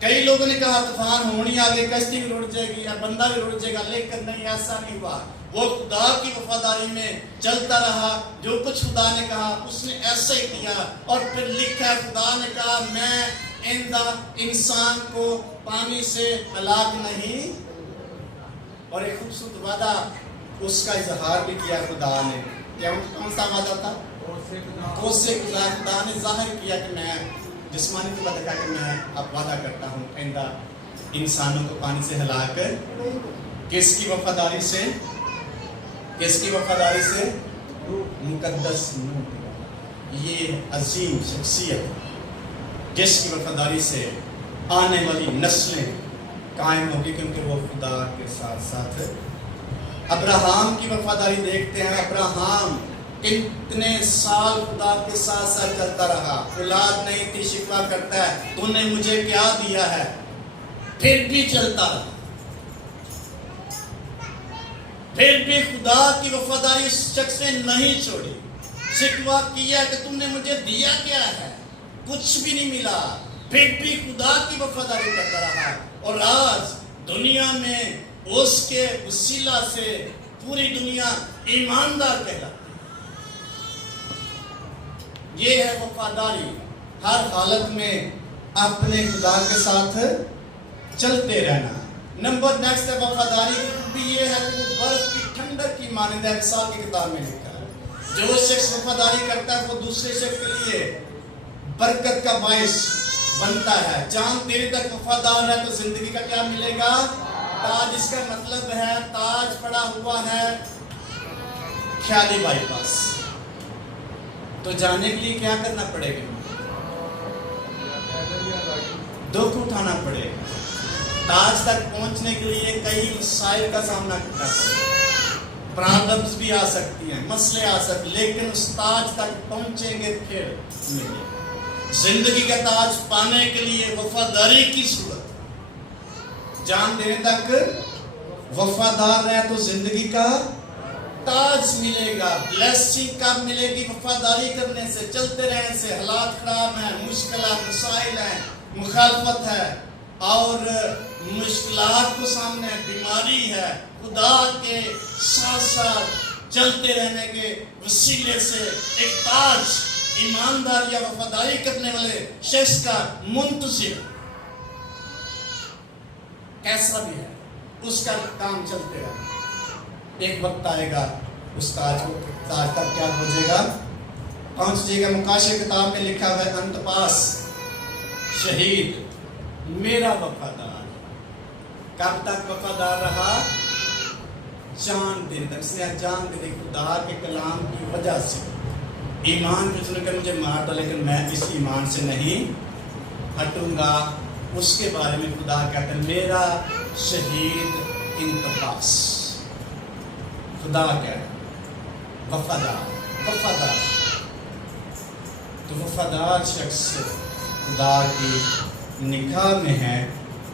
کئی لوگوں نے کہا طوفان ہونی آگے، کشتی بھی رڑ جائے گی یا بندہ بھی رڑ جائے گا، لیکن نہیں، ایسا نہیں ہوا. وہ خدا کی وفاداری میں چلتا رہا. جو کچھ خدا نے کہا اس نے ایسا ہی کیا. اور پھر لکھا خدا نے کہا میں انسان کو پانی سے ہلاک نہیں. اور ایک خوبصورت وعدہ اس کا اظہار بھی کیا خدا نے. کون سا وعدہ تھا؟ کوسے خدا نے ظاہر کیا کہ میں جسمانی کو وعدہ کہ میں اب وعدہ کرتا ہوں آئندہ انسانوں کو پانی سے ہلاک. کس کی وفاداری سے؟ کس کی وفاداری سے؟ مقدس نوح. یہ عظیم شخصیت جس کی وفاداری سے آنے والی نسلیں قائم ہوگی، کیونکہ وہ خدا کے ساتھ ساتھ. ابراہم کی وفاداری دیکھتے ہیں. ابراہم کتنے سال خدا کے ساتھ ساتھ چلتا رہا، اولاد نہیں تھی، شکوہ کرتا ہے تو نے مجھے کیا دیا ہے، پھر بھی چلتا رہا. پھر بھی خدا کی وفاداری اس شخص نے نہیں چھوڑی. شکوہ کیا کہ تم نے مجھے دیا کیا ہے، کچھ بھی نہیں ملا، پھر بھی خدا کی وفاداری کرتا رہا. اور آج دنیا میں اس کے وسیلہ سے پوری دنیا ایماندار کہلاتی ہے. یہ ہے وفاداری، ہر حالت میں اپنے خدا کے ساتھ چلتے رہنا. نمبر نیکسٹ ہے وفاداری بھی یہ ہے کہ برف کی ٹھنڈک کی مانند ہے. مثال کی کتاب میں لکھا ہے جو شخص وفاداری کرتا ہے وہ دوسرے شخص کے لیے برکت کا باعث بنتا ہے. جان تیرے تک وفادار ہے تو زندگی کا کیا ملے گا؟ تاج. اس کا مطلب ہے تاج پڑا ہوا ہے خیالی بائی پاس. تو جانے کے لیے کیا کرنا پڑے گا؟ دکھ اٹھانا پڑے گا. تاج تک پہنچنے کے لیے کئی مسائل کا سامنا کرنا پڑے گا. پرابلمز بھی آ سکتی ہیں، مسئلے آ سکتے، لیکن اس تاج تک پہنچیں گے پھر ملے گا. زندگی کا تاج پانے کے لیے وفاداری کی ضرورت. جان دینے تک وفادار رہے تو زندگی کا تاج ملے گا. بلیسنگ کب ملے گی؟ وفاداری کرنے سے، چلتے رہنے سے. حالات خراب ہیں، مشکلات، مسائل ہیں، مخالفت ہے اور مشکلات کو سامنے، بیماری ہے، خدا کے ساتھ ساتھ چلتے رہنے کے وسیلے سے ایک تاج ایماندار یا وفاداری کرنے والے شخص کا منتظر کیسا بھی ہے اس کا کام چلتے رہے. ایک وقت آئے گا اس تاج تک کیا ہو جائے گا؟ پہنچ جائے گا. مکاشہ کتاب میں لکھا ہے انتپاس شہید میرا وفادار. کب تک وفادار رہا؟ جان دن تک. سے جان دے خدا کے کلام کی وجہ سے ایمان پہ سن کر مجھے مار دو لیکن میں اس ایمان سے نہیں ہٹوں گا. اس کے بارے میں خدا کہتا ہے میرا شہید انتفاس. خدا کہتا ہے وفادار وفادار. تو وفادار شخص خدا کی نگاہ میں ہے.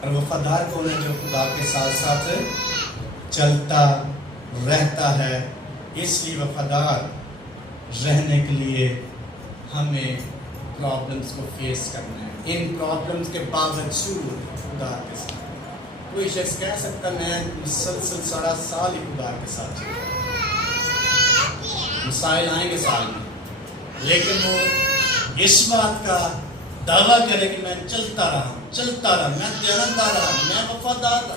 اور وفادار کون ہے؟ جو خدا کے ساتھ ساتھ چلتا رہتا ہے. اس لیے وفادار رہنے کے لیے ہمیں پرابلمس کو فیس کرنا ہے. ان پرابلمس کے باوجود خدا کے ساتھ کوئی شخص کہہ سکتا میں مسلسل سارا سال ہی خدا کے ساتھ چلتا ہوں. مسائل آئیں گے سال میں، لیکن وہ اس بات کا دعویٰ کرے کہ میں چلتا رہا، میں دیانتدار رہا، میں وفادار رہا.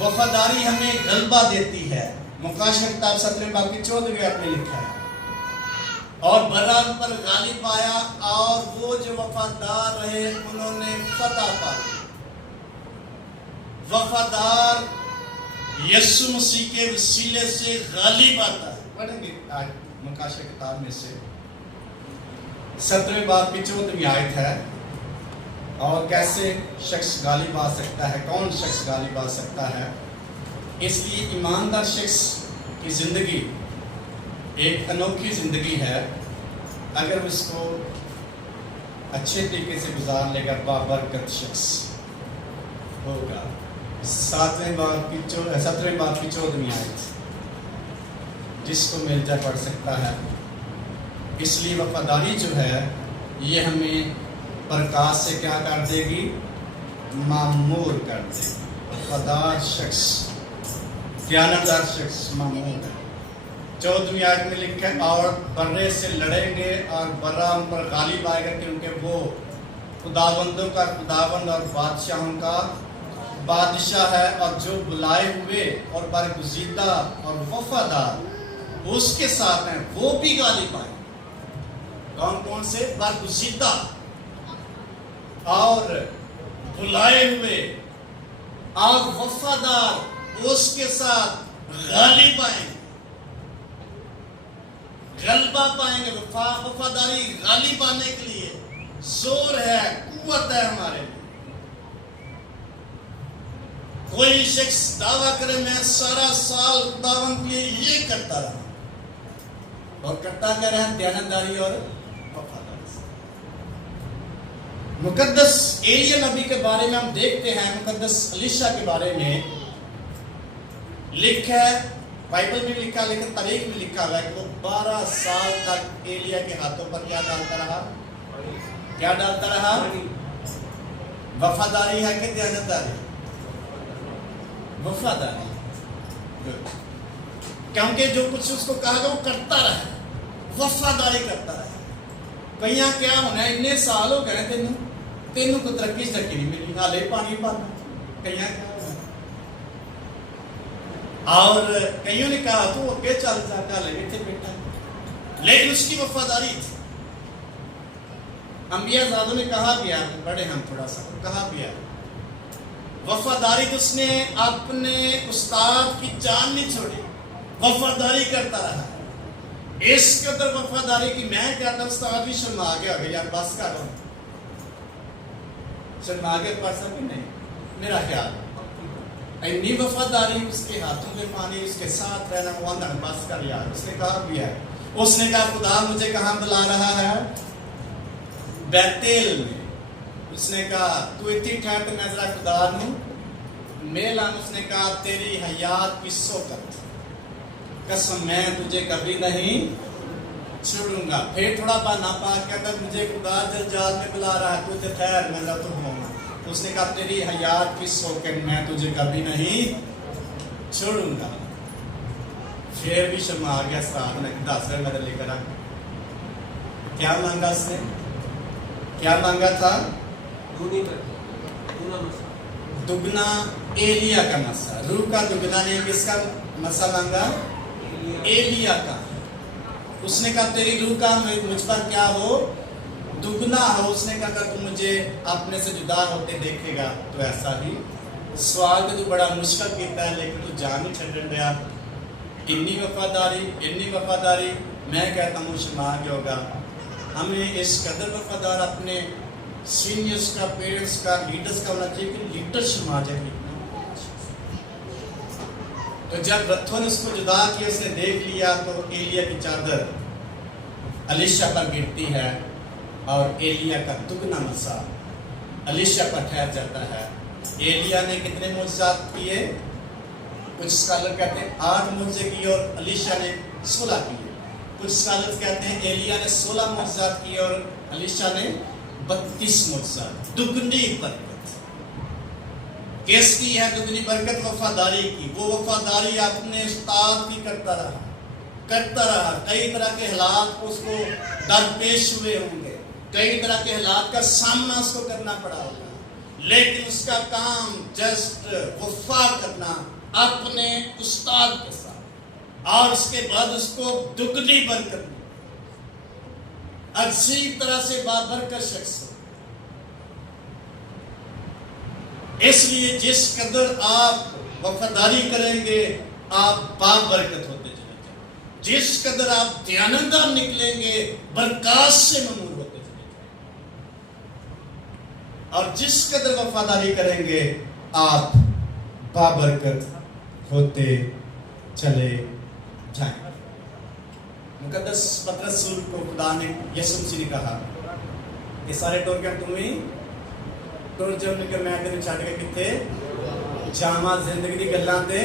وفاداری ہمیں غلبہ دیتی ہے. مکاشفہ کتاب 17 باب کی 14ویں آیت میں لکھا ہے اور برا ان پر غالب آیا اور وہ جو وفادار رہے انہوں نے فتح پائی. وفادار یسوع مسیح کے وسیلے سے غالب آتا ہے. پڑھیں گے آج مکاشفہ کتاب میں سے 17 باب کی 14ویں آیت ہے. اور کیسے شخص غالب آ سکتا ہے، کون شخص غالب آ سکتا ہے. اس لیے ایماندار شخص کی زندگی ایک انوکھی زندگی ہے. اگر اس کو اچھے طریقے سے گزار لے گا بابرکت شخص ہوگا. 17 باب کی 14ویں آیت جس کو مل جائے پڑھ سکتا ہے. اس لیے وفاداری جو ہے یہ ہمیں پرکاش سے کیا کر دے گی؟ معمور کر دے گی. وفادار شخص، دیانتدار شخص معمور ہے. 14ویں آیت میں لکھا ہے اور برے سے لڑیں گے اور برا ان پر غالب آئے گا کیونکہ وہ خداوندوں کا خداوند اور بادشاہوں کا بادشاہ ہے. اور جو بلائے ہوئے اور برگزیدہ اور وفادار اس کے ساتھ ہیں وہ بھی غالب آئے. کون کون سے؟ برگزیدہ اور بلائے ہوئے اور وفادار اس کے ساتھ غالب آئیں گے، غلبہ پائیں گے. وفاداری غالب آنے کے لیے زور ہے، قوت ہے ہمارے لیے. کوئی شخص دعویٰ کرے میں سارا سال خداوند کے لیے یہ کرتا رہا، اور کرتا کیا رہا؟ دیانتداری اور وفاداری. مقدس ایلیا نبی کے بارے میں ہم دیکھتے ہیں، مقدس الیشا کے بارے میں لکھا ہے، بائبل میں لکھا، لیکن تاریخ میں لکھا ہوا ہے کہ وہ 12 سال تک ایلیا کے ہاتھوں پر کیا ڈالتا رہا؟ کیا ڈالتا رہا؟ وفاداری ہے کہ دیانتداری؟ وفاداری. کیونکہ جو کچھ اس کو کہا گیا وہ کرتا رہا، وفاداری کرتا رہا. کہیں کیا ہونا ہے؟ اتنے سال ہو گئے تینوں کو ترقی نہیں ملی، نالے پانی پانا. کہیں کیا ہونا؟ اور کئیوں نے کہا تو اگے چل جاتا لگے تھے بیٹا، لیکن اس کی وفاداری تھی. انبیاء زادوں نے کہا بھی ہے، بڑے ہم تھوڑا سا کہا بھی ہے، وفاداری تو اس نے اپنے استاد کی جان نہیں چھوڑی، وفاداری کرتا رہا. اس قدر وفاداری کی میں کہتا ہوں استاد بھی شرما گیا ہوگا، یار بس کر رہا ہوں. شرما گیا پرسن بھی نہیں میرا خیال. اتنی وفاداری، اس کے ہاتھوں میں پانی، اس کے ساتھ رہنا، وہ اندر بس کر یار. اس نے کہا بھی ہے، اس نے کہا خدا مجھے کہاں بلا رہا ہے؟ بیتیل میں. اس نے کہا تو اتنی ٹھہر میں ذرا خدا ہوں میلان. اس نے کہا تیری حیات کی سوکت قسم میں تجھے کبھی نہیں چھوڑوں گا. پھر تھوڑا بہانا پا کہتا مجھے خدا جلجال میں بلا رہا ہے، تجھے ٹھہر میں تو ہوں. اس نے کہا تیری حیات کی سوکت میں تجھے کبھی نہیں چھوڑوں گا. پھر بھی شرما آ گیا. ساتھ نے 10 میڈل لے کر آ. کیا مانگا اس نے؟ کیا مانگا تھا؟ دگنا ایلیا کا مسا. روح کا دگنا نے کس کا مسا مانگا؟ ایلیا کا. اس نے کہا تیری روح کا مجھ پر کیا ہو؟ دگنا ہو. اس نے کہا کہ تو مجھے اپنے سے جدا ہوتے دیکھے گا تو ایسا ہی. سوال میں تو بڑا مشکل کیتا ہے، لیکن تو جان ہی چھڑن رہا. اتنی وفاداری میں کہتا ہوں شما گیا ہوگا. ہمیں اس قدر وفادار اپنے सीनियर्स का, पेरेंट्स का, लीडर्स का होना चाहिए कि लीडरशिप आ जाए। तो जब रथों ने उसको जुदा किया, उसने देख लिया, तो एलिया की चादर अलीशा पर गिरती है और एलिया का दुगना मसा अलीशा पर ठहर जाता है। एलिया ने कितने मुआजिज़ात किए? कुछ स्कॉलर कहते हैं 8 मुआजिज़े किए और अलीशा ने 16 किए। कुछ स्कॉलर कहते हैं एलिया ने 16 मुआजिज़ात किए और अलीशा ने 32 मुआजिज़ात। दुगनी बरकत किसकी है? दुगनी बरकत वफादारी की। वो वफादारी अपने उस्ताद की करता रहा। कई तरह के हालात उसको दरपेश हुए होंगे, कई तरह के हालात का सामना उसको करना पड़ा होगा, लेकिन उसका काम जस्ट वफा करना अपने उस्ताद के साथ, और उसके बाद उसको दुगनी बरकत मिली। अजीब तरह से बाबरकत शख्स। इसलिए जिस कदर आप वफादारी करेंगे आप बाबरकत होते चले जाएंगे। जिस कदर आप दयानतदार निकलेंगे बरकत से ममूर होते चले जाएंगे। और जिस कदर वफादारी करेंगे आप बाबरकत होते चले जाएंगे। मुकद्दस पतरस को खुदा ने यीशु मसीह ने कहा कि सारे टोर कर तुम्हें टोर जब निकल मैं तेन छड़ के कितने जामा जिंदगी की गल्लां दे,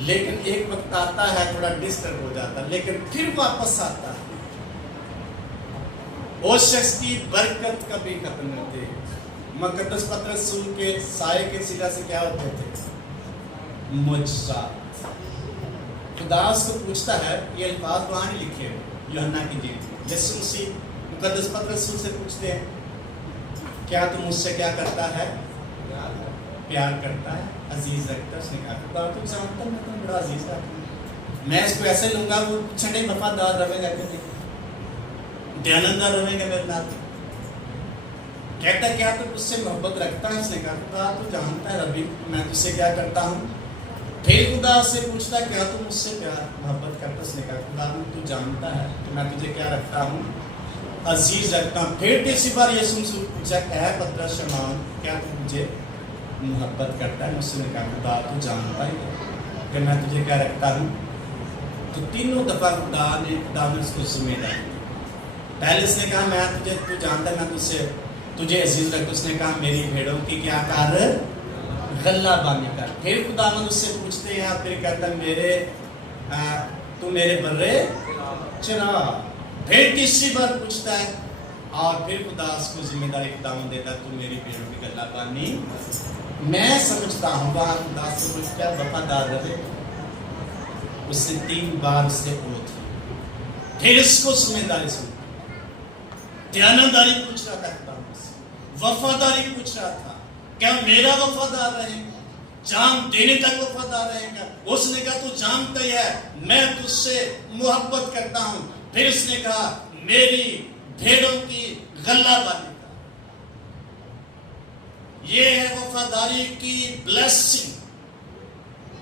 लेकिन एक वक्त आता है थोड़ा डिस्टर्ब हो जाता, लेकिन फिर वापस आता है। उस शख्स की बरकत कभी खत्म नहीं होती। मुकद्दस पतरस के साये के सिला से क्या होते थे? मुआजिज़ात। खुदा उसको पूछता है, ये अल्फाज वहाँ नहीं लिखे हो यूहन्ना की इंजील। यीशु मसीह मुकद्दस पतरस से पूछते हैं, क्या तू मुझसे क्या करता है? प्यार करता है, अजीज रखता है। उसने कहा खुदा तू जानता है मैं तो बड़ा अजीज रखता हूँ, मैं इसको ऐसे लूंगा वो छठे वफादार रहेगा कि नहीं, दयानतदार रहेगा मेरे नाथ। कहता क्या तो उससे मोहब्बत रखता है? उसने कहा खुदा तू जानता है रबी मैं तुझसे क्या करता हूँ। फिर खुदा से पूछता क्या तू मुझसे प्यार मोहब्बत करता? उसने कहा खुदा तू जानता है कि मैं तुझे क्या रखता हूँ, अजीज रखता हूँ। फिर तीसरी बार यीशु से पूछा क्या है पतरस शमौन क्या तू मुझे मोहब्बत करता है? उसने कहा खुदा तू जानता है कि मैं तुझे क्या रखता हूँ। तो तीनों दफा खुदा ने उसको जिम्मेदारी दी। पहले उसने कहा मैं तुझे तू जानता है मैं तुझे अजीज रखता। उसने कहा मेरी भेड़ों की क्या कर? गल्ला बानी कर। फिर खुदावंद उससे पूछते हैं, फिर कहता है तू मेरे बर्रे चरा। फिर तीसरी बार पूछता है और फिर खुदा उसको जिम्मेदारी खुदावंद देता तू मेरी भेड़ों की गल्ला बानी। मैं समझता हूँ वहाँ खुदा से पूछता है वफादार रहे। उसने 3 बार उससे ओथ फिर इसको जिम्मेदारी सुन दयानतदारी पूछ रहा था खुदा से, वफादारी पूछ रहा था क्या मेरा वफादार रहेगा, जान देने तक वफादार रहेगा। उसने कहा तू जानता ही है मैं तुझसे मोहब्बत करता हूं। फिर उसने कहा मेरी भेड़ों की गल्ला बानी का। ये है वफादारी की ब्लेसिंग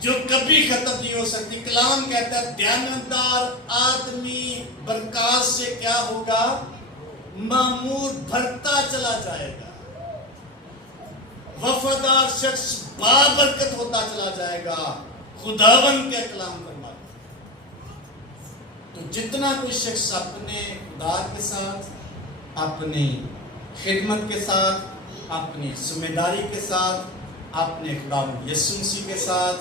जो कभी खत्म नहीं हो सकती। कलाम कहता है दयानतदार आदमी बरकत से क्या होगा? मामूर भरता चला जाएगा। वफादार शख्स बाबरकत होता चला जाएगा। खुदावन के कलाम फरमा। तो जितना कोई शख्स अपने खुदा के साथ, अपनी खिदमत के साथ, अपनी जिम्मेदारी के साथ, अपने खुदा यीशु मसीह के साथ,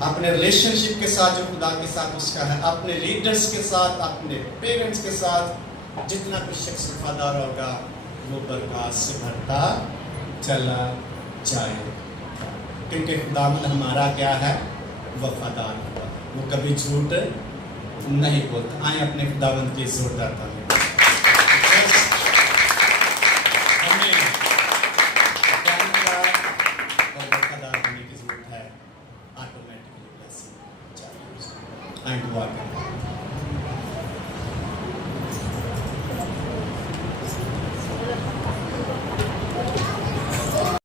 अपने रिलेशनशिप के साथ जो खुदा के साथ उसका है, अपने लीडर्स के साथ, अपने पेरेंट्स के साथ, जितना कोई शख्स वफादार होगा वो बरकत से भरता चला जाएगा। क्योंकि खुदावंद हमारा क्या है? वफादार होगा। वो कभी झूठ नहीं बोलता। आए अपने खुदावंद की जोरदार ताली। हमें दयानतदार और वफादार होने की जरूरत है। ऑटोमेटिकली ब्लेसिंग चाहिए। दुआ करें।